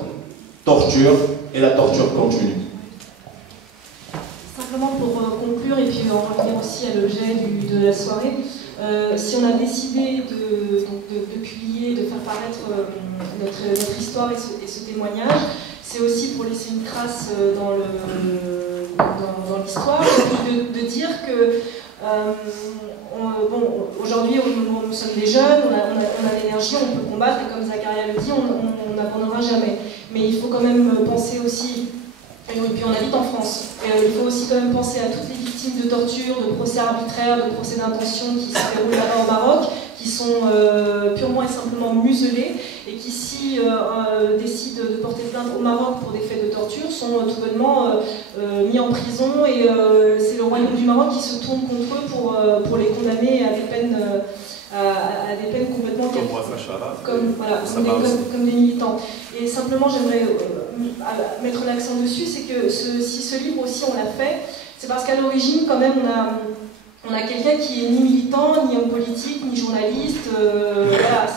torture et la torture continue. Simplement pour conclure et puis en revenir aussi à l'objet de la soirée, si on a décidé de publier, de faire paraître notre histoire et ce témoignage, c'est aussi pour laisser une trace dans l'histoire, de dire que aujourd'hui nous sommes des jeunes, on a l'énergie, on peut combattre et comme Zakaria le dit, on n'abandonnera jamais. Mais il faut quand même penser aussi. Et puis on habite en France. Il faut aussi quand même penser à toutes les victimes de torture, de procès arbitraires, de procès d'intention qui se déroulent là-bas au Maroc, qui sont purement et simplement muselés et qui, si décident de porter plainte au Maroc pour des faits de torture, sont tout bonnement mis en prison et c'est le royaume du Maroc qui se tourne contre eux pour les condamner à des peines complètement comme des militants. Et simplement, j'aimerais mettre l'accent dessus, c'est que si ce livre aussi on l'a fait, c'est parce qu'à l'origine, quand même, on a quelqu'un qui est ni militant, ni homme politique, ni journaliste. Là,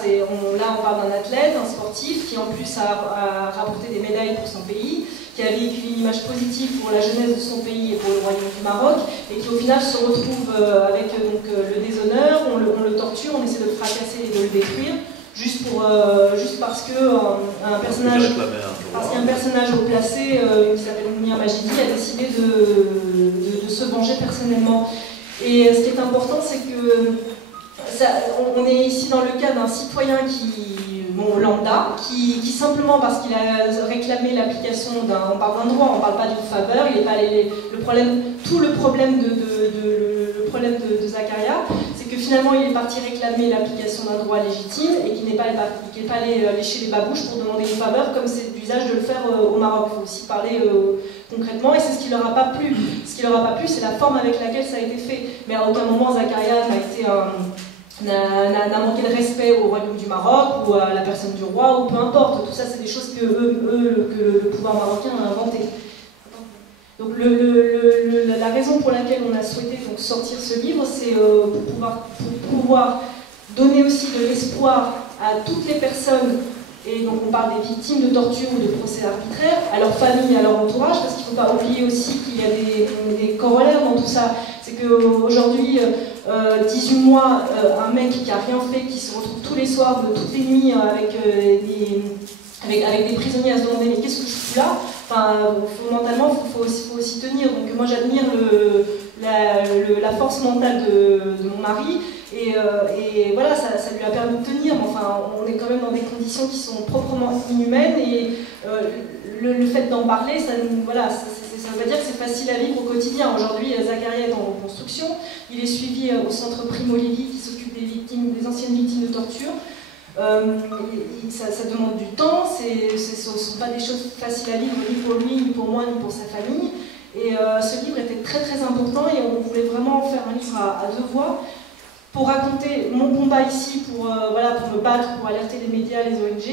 on parle d'un athlète, un sportif, qui en plus a rapporté des médailles pour son pays, qui a véhiculé une image positive pour la jeunesse de son pays et pour le royaume du Maroc, et qui au final se retrouve avec le déshonneur, on le torture, on essaie de le fracasser et de le détruire, juste parce qu'un personnage haut placé qui s'appelle Mounir Majidi a décidé de se venger personnellement. Et ce qui est important, c'est que on est ici dans le cas d'un citoyen lambda, qui simplement parce qu'il a réclamé l'application on parle d'un droit, on ne parle pas d'une faveur, il n'est pas tout le problème de Zakaria, c'est que finalement il est parti réclamer l'application d'un droit légitime et qu'il n'est pas allé lécher les babouches pour demander une faveur comme c'est d'usage de le faire au Maroc. Il faut aussi parler concrètement et c'est ce qui leur a pas plu. Ce qui leur a pas plu, c'est la forme avec laquelle ça a été fait. Mais à aucun moment Zakaria n'a manqué de respect au royaume du Maroc ou à la personne du roi ou peu importe. Tout ça, c'est des choses que le pouvoir marocain a inventées. Donc la raison pour laquelle on a souhaité sortir ce livre, c'est pour pouvoir donner aussi de l'espoir à toutes les personnes, et donc on parle des victimes de torture ou de procès arbitraires, à leur famille, à leur entourage, parce qu'il ne faut pas oublier aussi qu'il y a des corollaires dans tout ça. C'est qu'aujourd'hui, 18 mois, un mec qui n'a rien fait, qui se retrouve tous les soirs, toutes les nuits, avec des prisonniers à se demander mais qu'est-ce que je fous là, mentalement il faut aussi tenir. Donc moi j'admire la force mentale de mon mari et voilà, ça lui a permis de tenir. Enfin, on est quand même dans des conditions qui sont proprement inhumaines et le fait d'en parler, ça ne veut pas dire que c'est facile à vivre au quotidien. Aujourd'hui, Zakaria est en reconstruction, il est suivi au centre Primo Levi qui s'occupe des anciennes victimes de torture. Ça demande du temps, ce ne sont pas des choses faciles à vivre ni pour lui, ni pour moi, ni pour sa famille. Et ce livre était très très important et on voulait vraiment faire un livre à deux voix pour raconter mon combat ici, pour me battre, pour alerter les médias, les ONG,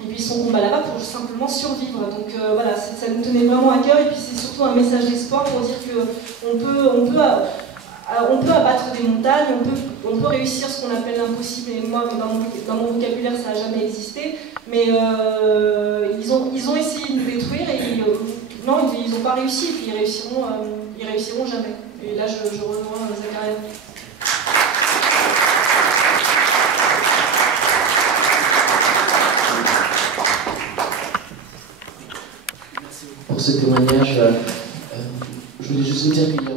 et puis son combat là-bas pour simplement survivre. Donc ça nous tenait vraiment à cœur et puis c'est surtout surtout un message d'espoir pour dire qu'on peut abattre des montagnes, on peut réussir ce qu'on appelle l'impossible. Et moi, dans mon vocabulaire, ça n'a jamais existé. Mais ils ont essayé de nous détruire et non, ils n'ont pas réussi. Et puis ils réussiront jamais. Et là, je rejoins Zakaria. Merci beaucoup pour ce témoignage. Je voulais juste vous dire qu'il y a